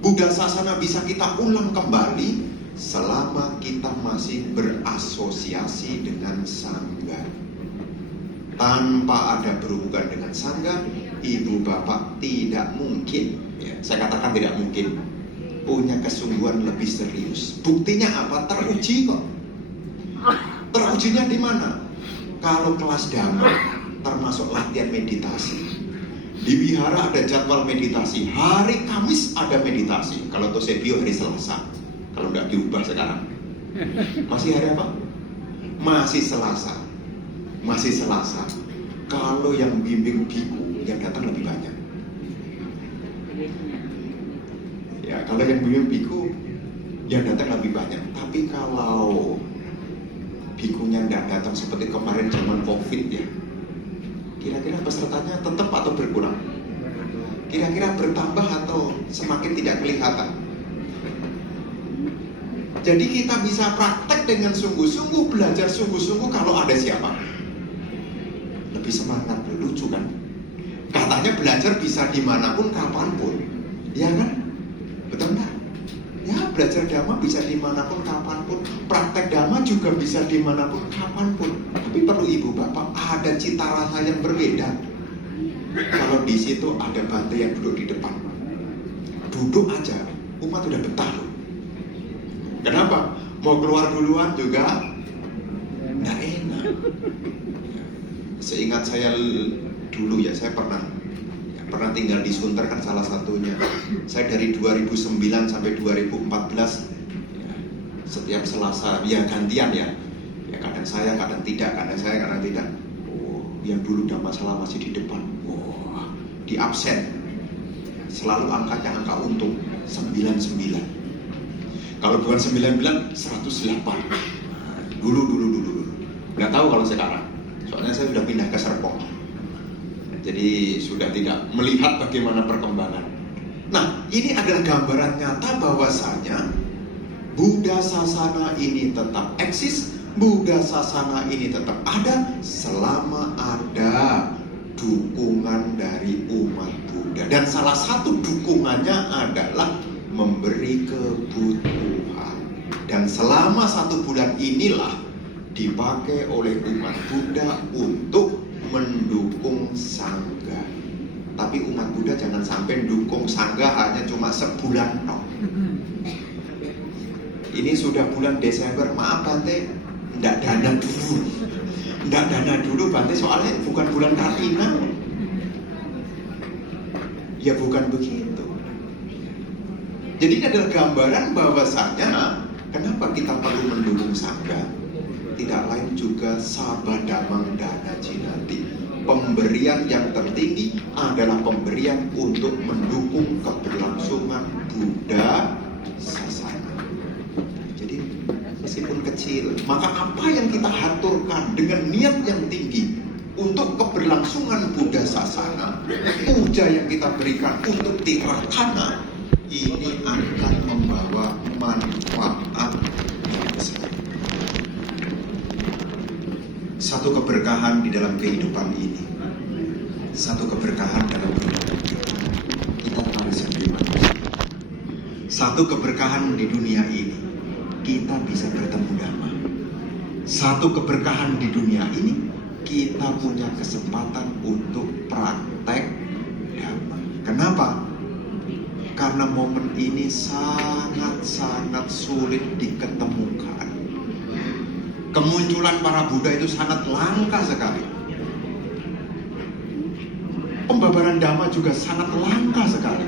Buddha Sasana bisa kita ulang kembali selama kita masih berasosiasi dengan Sangga. Tanpa ada berhubungan dengan Sangga, ibu bapak tidak mungkin, ya, saya katakan tidak mungkin, punya kesungguhan lebih serius. Buktinya apa? Teruji kok. Terujinya di mana? Kalau kelas dhamma, termasuk latihan meditasi. Di wihara ada jadwal meditasi. Hari Kamis ada meditasi. Kalau Tosebio hari Selasa. Kalau tidak diubah sekarang. Masih hari apa? Masih Selasa. Masih Selasa. Kalau yang bimbing biku, yang datang lebih banyak. Ya, kalau yang bimbing biku, yang datang lebih banyak. Tapi kalau bikunya tidak datang seperti kemarin zaman COVID ya, kira-kira pesertanya tetap atau berkurang? Kira-kira bertambah atau semakin tidak kelihatan? Jadi kita bisa praktek dengan sungguh-sungguh, belajar sungguh-sungguh kalau ada siapa? Lebih semangat, lucu kan? Katanya belajar bisa dimanapun, kapanpun. Ya kan? Betul nggak? Ya, belajar dhamma bisa dimanapun, kapanpun. Praktek dhamma juga bisa dimanapun, kapanpun. Tapi perlu ibu bapak ada cita rasa yang berbeda. Kalau di situ ada Bante yang duduk di depan, duduk aja, umat udah betah loh. Kenapa? Mau keluar duluan juga nggak enak. Seingat saya dulu ya, saya pernah tinggal di Sunter kan salah satunya. Saya dari 2009 sampai 2014 ya, setiap Selasa ya gantian ya. Ya kadang saya, kadang tidak, kadang saya, kadang tidak. Oh, yang dulu udah masalah masih di depan. Wah, di absen. Selalu angkanya angka untung 99. Kalau bukan 99, 108. Dulu. Nggak tahu kalau sekarang. Soalnya saya sudah pindah ke Serpong. Jadi sudah tidak melihat bagaimana perkembangan. Nah, ini adalah gambaran nyata bahwasanya Buddha Sasana ini tetap eksis, Buddha Sasana ini tetap ada selama ada dukungan dari umat Buddha. Dan salah satu dukungannya adalah memberi kebutuhan. Dan selama 1 bulan inilah dipakai oleh umat Buddha untuk mendukung Sangga. Tapi umat Buddha jangan sampai dukung Sangga hanya cuma sebulan no. Ini sudah bulan Desember, maaf Bante, ndak dana dulu Bante, soalnya bukan bulan Katina. Ya bukan begitu. Jadi ini adalah gambaran bahwasanya kenapa kita perlu mendukung Sangga. Tidak lain juga Sabadamang Dana Jinati. Pemberian yang tertinggi adalah pemberian untuk mendukung keberlangsungan Buddha Sasana. Jadi meskipun kecil, maka apa yang kita haturkan dengan niat yang tinggi untuk keberlangsungan Buddha Sasana, puja yang kita berikan untuk Tirakana, ini akan membawa manfaat yang besar. satu keberkahan di dalam kehidupan ini, satu keberkahan dalam kehidupan kita harus menjadi manusia. Satu keberkahan di dunia ini, kita bisa bertemu damai. Satu keberkahan di dunia ini, kita punya kesempatan untuk praktek damai. Kenapa? Karena momen ini sangat-sangat sulit diketemukan. Kemunculan para Buddha itu sangat langka sekali. Pembabaran Dhamma juga sangat langka sekali.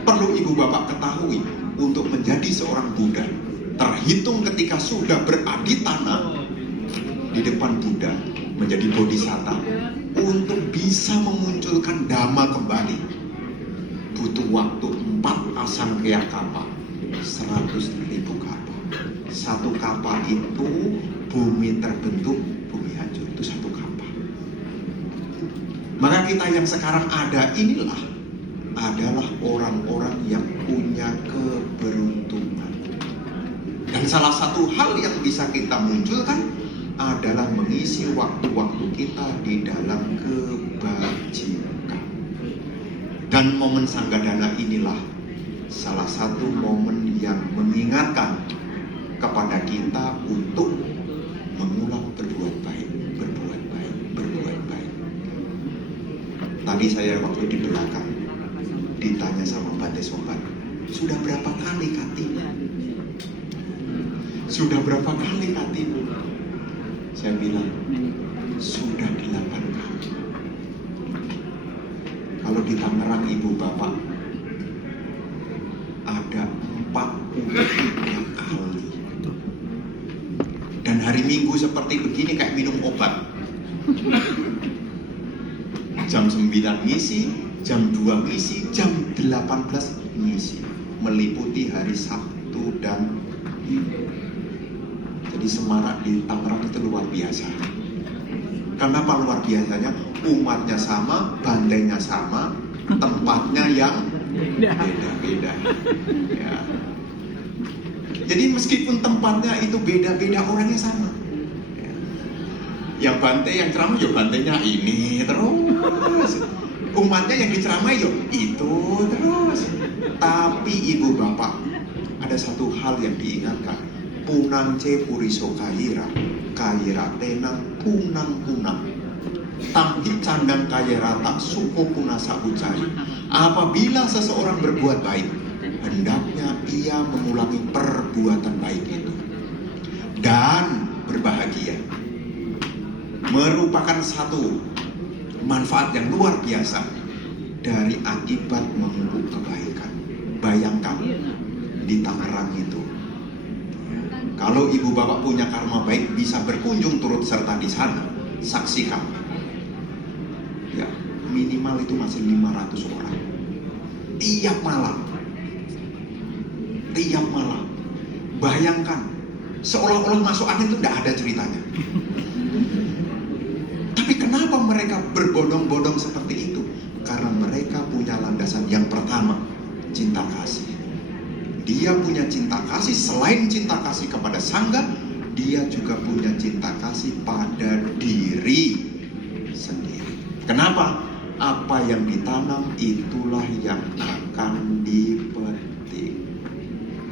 Perlu ibu bapak ketahui, untuk menjadi seorang Buddha, terhitung ketika sudah beradi tanah di depan Buddha, menjadi bodhisatta, untuk bisa memunculkan Dhamma kembali, butuh waktu 4 asangkaya kapa, 100.000 kapa. Satu kapa itu bumi terbentuk, bumi hancur, itu satu kapa. Maka kita yang sekarang ada inilah adalah orang-orang yang punya keberuntungan. Dan salah satu hal yang bisa kita munculkan adalah mengisi waktu-waktu kita di dalam kebajikan. Dan momen Sanggadana inilah salah satu momen yang mengingatkan kepada kita untuk mengulang berbuat baik, berbuat baik, berbuat baik. Tadi saya waktu di belakang ditanya sama Bante Sobat, sudah berapa kali katimu? Sudah berapa kali katimu? Saya bilang, sudah 8 kali. Kalau di Tangerang ibu bapak, ada 43 kali. Dan hari Minggu seperti begini kayak minum obat. Jam 9 ngisi, jam 2 ngisi, jam 18 ngisi. Meliputi hari Sabtu dan Minggu. Jadi semarak di Tangerang itu luar biasa. Kenapa luar biasanya? Umatnya sama, bantainya sama, tempatnya yang beda-beda. Ya. Jadi meskipun tempatnya itu beda-beda, orangnya sama. Ya. Yang bantai, yang ceramah, ya bantainya ini terus. Umatnya yang diceramai, ya itu terus. Tapi ibu bapak, ada satu hal yang diingatkan. Punang ce puriso kaira, kaira tenang punang punang. Tampi candang kaira tak suko punasa ucai. Apabila seseorang berbuat baik, hendaknya ia mengulangi perbuatan baik itu. Dan berbahagia. Merupakan satu manfaat yang luar biasa dari akibat memupuk kebaikan. Bayangkan di Tangerang itu, kalau ibu bapak punya karma baik, bisa berkunjung turut serta di sana, saksikan. Ya, minimal itu masih 500 orang. Tiap malam. Tiap malam. Bayangkan, seolah-olah masuk angin itu tidak ada ceritanya. Tapi kenapa mereka berbondong-bondong seperti itu? Karena mereka punya landasan yang pertama, cinta kasih. Dia punya cinta kasih, selain cinta kasih kepada sangga, dia juga punya cinta kasih pada diri sendiri. Kenapa? Apa yang ditanam itulah yang akan dipetik.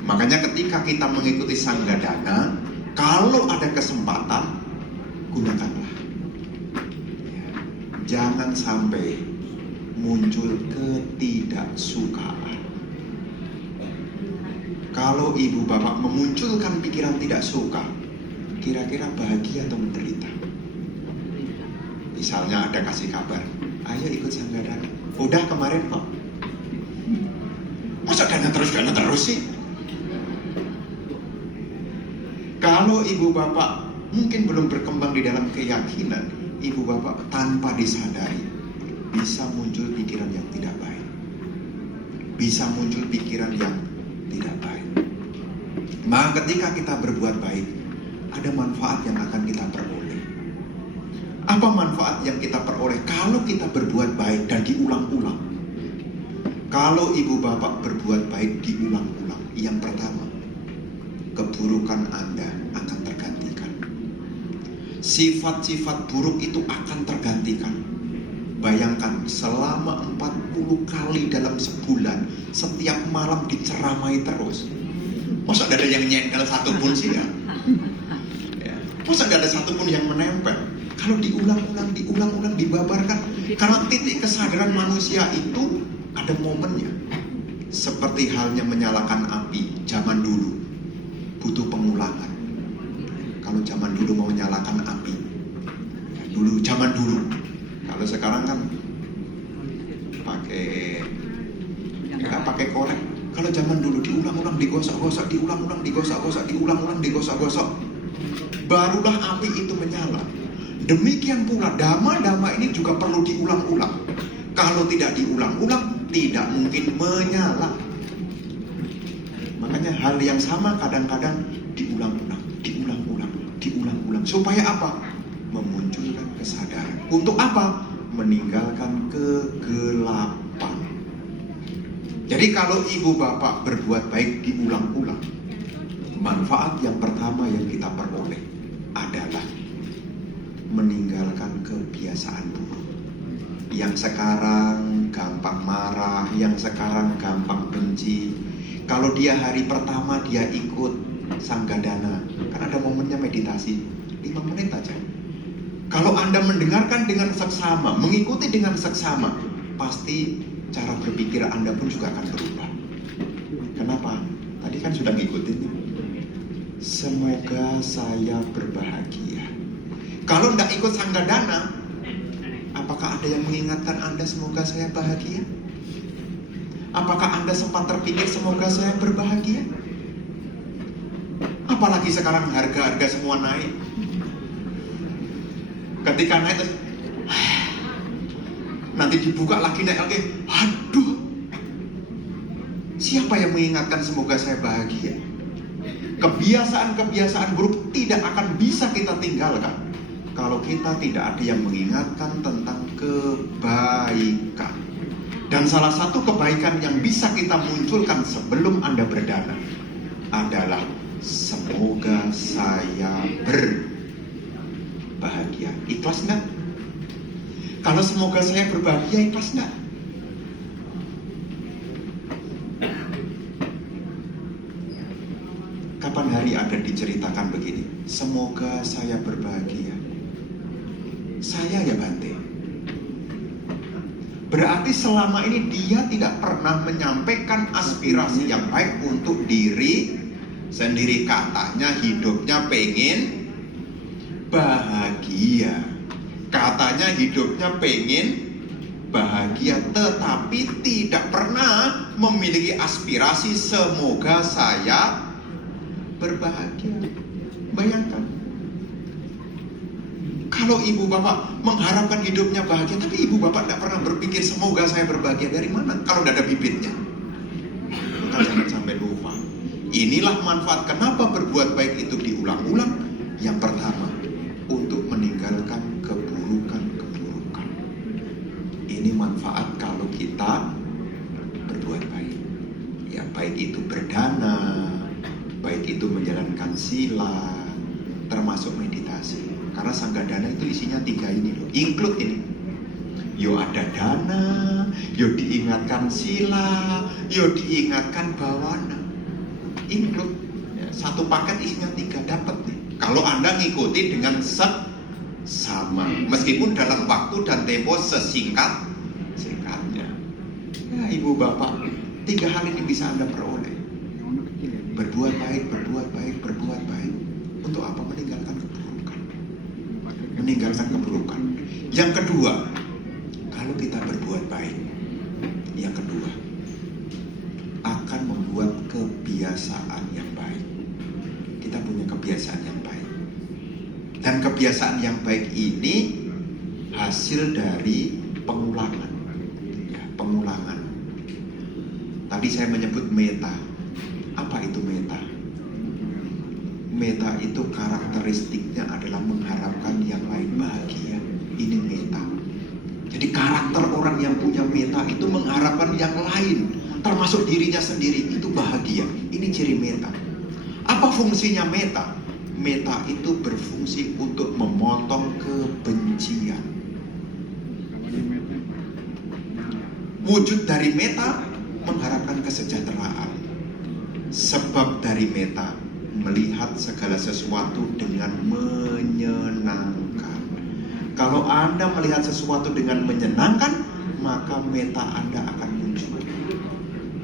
Makanya ketika kita mengikuti Sanggadana, kalau ada kesempatan, gunakanlah. Jangan sampai muncul ketidaksukaan. Kalau ibu bapak memunculkan pikiran tidak suka, kira-kira bahagia atau menderita? Misalnya ada kasih kabar, ayo ikut Sanggadana. Udah kemarin kok. Masa dana terus sih? Kalau ibu bapak mungkin belum berkembang di dalam keyakinan, ibu bapak tanpa disadari bisa muncul pikiran yang tidak baik. Bisa muncul pikiran yang tidak baik. Maka ketika kita berbuat baik, ada manfaat yang akan kita peroleh. Apa manfaat yang kita peroleh kalau kita berbuat baik dan diulang-ulang? Kalau ibu bapak berbuat baik diulang-ulang, yang pertama, keburukan Anda akan tergantikan. sifat-sifat buruk itu akan tergantikan. Bayangkan selama 40 kali dalam sebulan, setiap malam diceramai terus. Masa gak ada yang nyenggel satupun sih ya? Masa gak ada satupun yang menempel? Kalau diulang-ulang dibabarkan. Karena titik kesadaran manusia itu ada momennya. Seperti halnya menyalakan api zaman dulu, butuh pengulangan. Kalau zaman dulu mau menyalakan api, zaman dulu. Kalau sekarang kan pakai korek. Kalau zaman dulu diulang-ulang digosok-gosok, diulang-ulang digosok-gosok, diulang-ulang digosok-gosok, barulah api itu menyala. Demikian pula dhamma-dhamma ini juga perlu diulang-ulang. Kalau tidak diulang-ulang, tidak mungkin menyala. Makanya hal yang sama kadang-kadang diulang-ulang. Supaya apa? Memunculkan kesadaran. Untuk apa? Meninggalkan kegelapan. Jadi kalau ibu bapak berbuat baik diulang-ulang, manfaat yang pertama yang kita peroleh adalah meninggalkan kebiasaan buruk. Yang sekarang gampang marah, yang sekarang gampang benci. Kalau dia hari pertama dia ikut sanggadana, kan ada momennya meditasi 5 menit aja. Kalau Anda mendengarkan dengan seksama, mengikuti dengan seksama, pasti cara berpikir Anda pun juga akan berubah. Kenapa? Tadi kan sudah ngikutin nih. Semoga saya berbahagia. Kalau tidak ikut sanggadana, apakah ada yang mengingatkan Anda semoga saya bahagia? Apakah Anda sempat terpikir semoga saya berbahagia? Apalagi sekarang harga-harga semua naik. Ketika naik terus, nanti dibuka lagi naik lagi. Aduh, siapa yang mengingatkan semoga saya bahagia? Kebiasaan-kebiasaan buruk tidak akan bisa kita tinggalkan kalau kita tidak ada yang mengingatkan tentang kebaikan. Dan salah satu kebaikan yang bisa kita munculkan sebelum Anda berdana adalah semoga saya berbahagia. Ikhlas enggak? Kalau semoga saya berbahagia, ikhlas enggak? Kapan hari ada diceritakan begini, semoga saya berbahagia? Saya ya Bante. Berarti selama ini dia tidak pernah menyampaikan aspirasi yang baik untuk diri sendiri. Katanya hidupnya pengen bahagia, katanya hidupnya pengen bahagia, tetapi tidak pernah memiliki aspirasi semoga saya berbahagia. Bayangkan, kalau ibu bapak mengharapkan hidupnya bahagia, tapi ibu bapak tidak pernah berpikir semoga saya berbahagia, dari mana? Kalau tidak ada bibitnya. Maka jangan sampai lupa. Inilah manfaat kenapa berbuat baik itu diulang-ulang. Yang pertama, untuk meninggalkan keburukan-keburukan. Ini manfaat kalau kita berbuat baik. Ya, baik itu berdana, baik itu menjalankan sila, termasuk meditasi. Karena sanggadana itu isinya 3 ini loh, include ini. Yo ada dana, yo diingatkan sila, yo diingatkan bawana. Include ya, satu paket isinya 3, dapat nih. Kalau Anda ngikuti dengan sama, meskipun dalam waktu dan tempo sesingkatnya. Ya ibu bapak, 3 hal ini bisa Anda peroleh. Berbuat baik, berbuat baik, berbuat baik. Untuk apa? Meninggalkan keburukan. Meninggalkan keburukan. Yang kedua, kalau kita berbuat baik, yang kedua, akan membuat kebiasaan yang baik. Kita punya kebiasaan yang baik. Dan kebiasaan yang baik ini hasil dari pengulangan. Ya, pengulangan. Tadi saya menyebut meta. Apa itu meta? Meta itu karakteristiknya adalah mengharapkan yang lain bahagia. Ini meta. Jadi karakter orang yang punya meta itu mengharapkan yang lain, termasuk dirinya sendiri, itu bahagia. Ini ciri meta. Apa fungsinya meta? Meta itu berfungsi untuk memotong kebencian. Wujud dari meta mengharapkan kesejahteraan. Sebab dari meta melihat segala sesuatu dengan menyenangkan. Kalau Anda melihat sesuatu dengan menyenangkan, maka meta Anda akan muncul.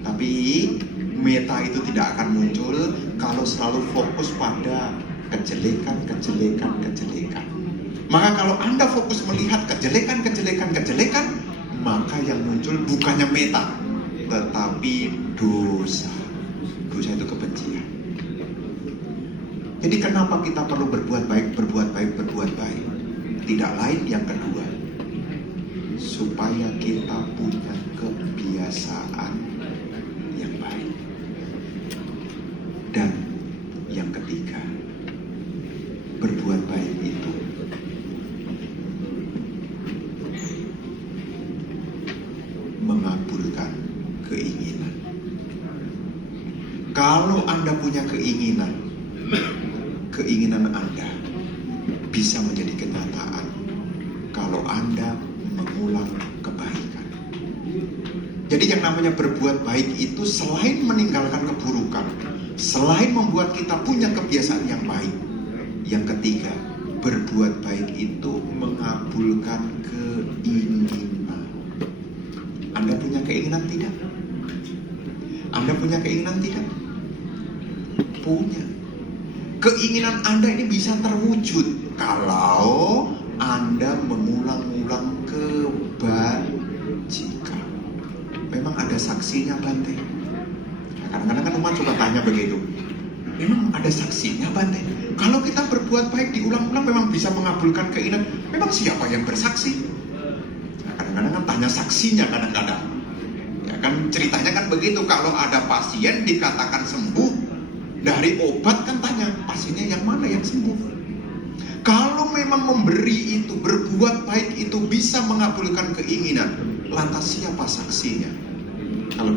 Tapi meta itu tidak akan muncul kalau selalu fokus pada kejelekan. Maka kalau Anda fokus melihat kejelekan, maka yang muncul bukannya meta, tetapi dosa. Dosa itu kebencian. Jadi kenapa kita perlu berbuat baik? Tidak lain yang kedua, supaya kita punya kebiasaan yang baik. Dan yang ketiga, berbuat baik itu mengabulkan keinginan. Kalau Anda punya keinginan Anda bisa menjadi kenyataan kalau Anda mengulang kebaikan. Jadi yang namanya berbuat baik itu selain meninggalkan keburukan, selain membuat kita punya kebiasaan yang baik, yang ketiga, berbuat baik itu mengabulkan keinginan. Anda punya keinginan tidak? Anda punya keinginan tidak? Punya. Keinginan Anda ini bisa terwujud kalau Anda mengulang-ulang kebajikan. Memang ada saksinya, Bante? Kadang-kadang kan umat suka tanya begitu. Memang ada saksinya, Bante? Kalau kita berbuat baik diulang-ulang memang bisa mengabulkan keinginan. Memang siapa yang bersaksi? Kadang-kadang kan tanya saksinya kadang-kadang. Ya kan ceritanya kan begitu. Kalau ada pasien dikatakan sembuh dari obat, kan tanya pasiennya yang mana yang sembuh. Kalau memang memberi itu, berbuat baik itu bisa mengabulkan keinginan, lantas siapa saksinya? Kalau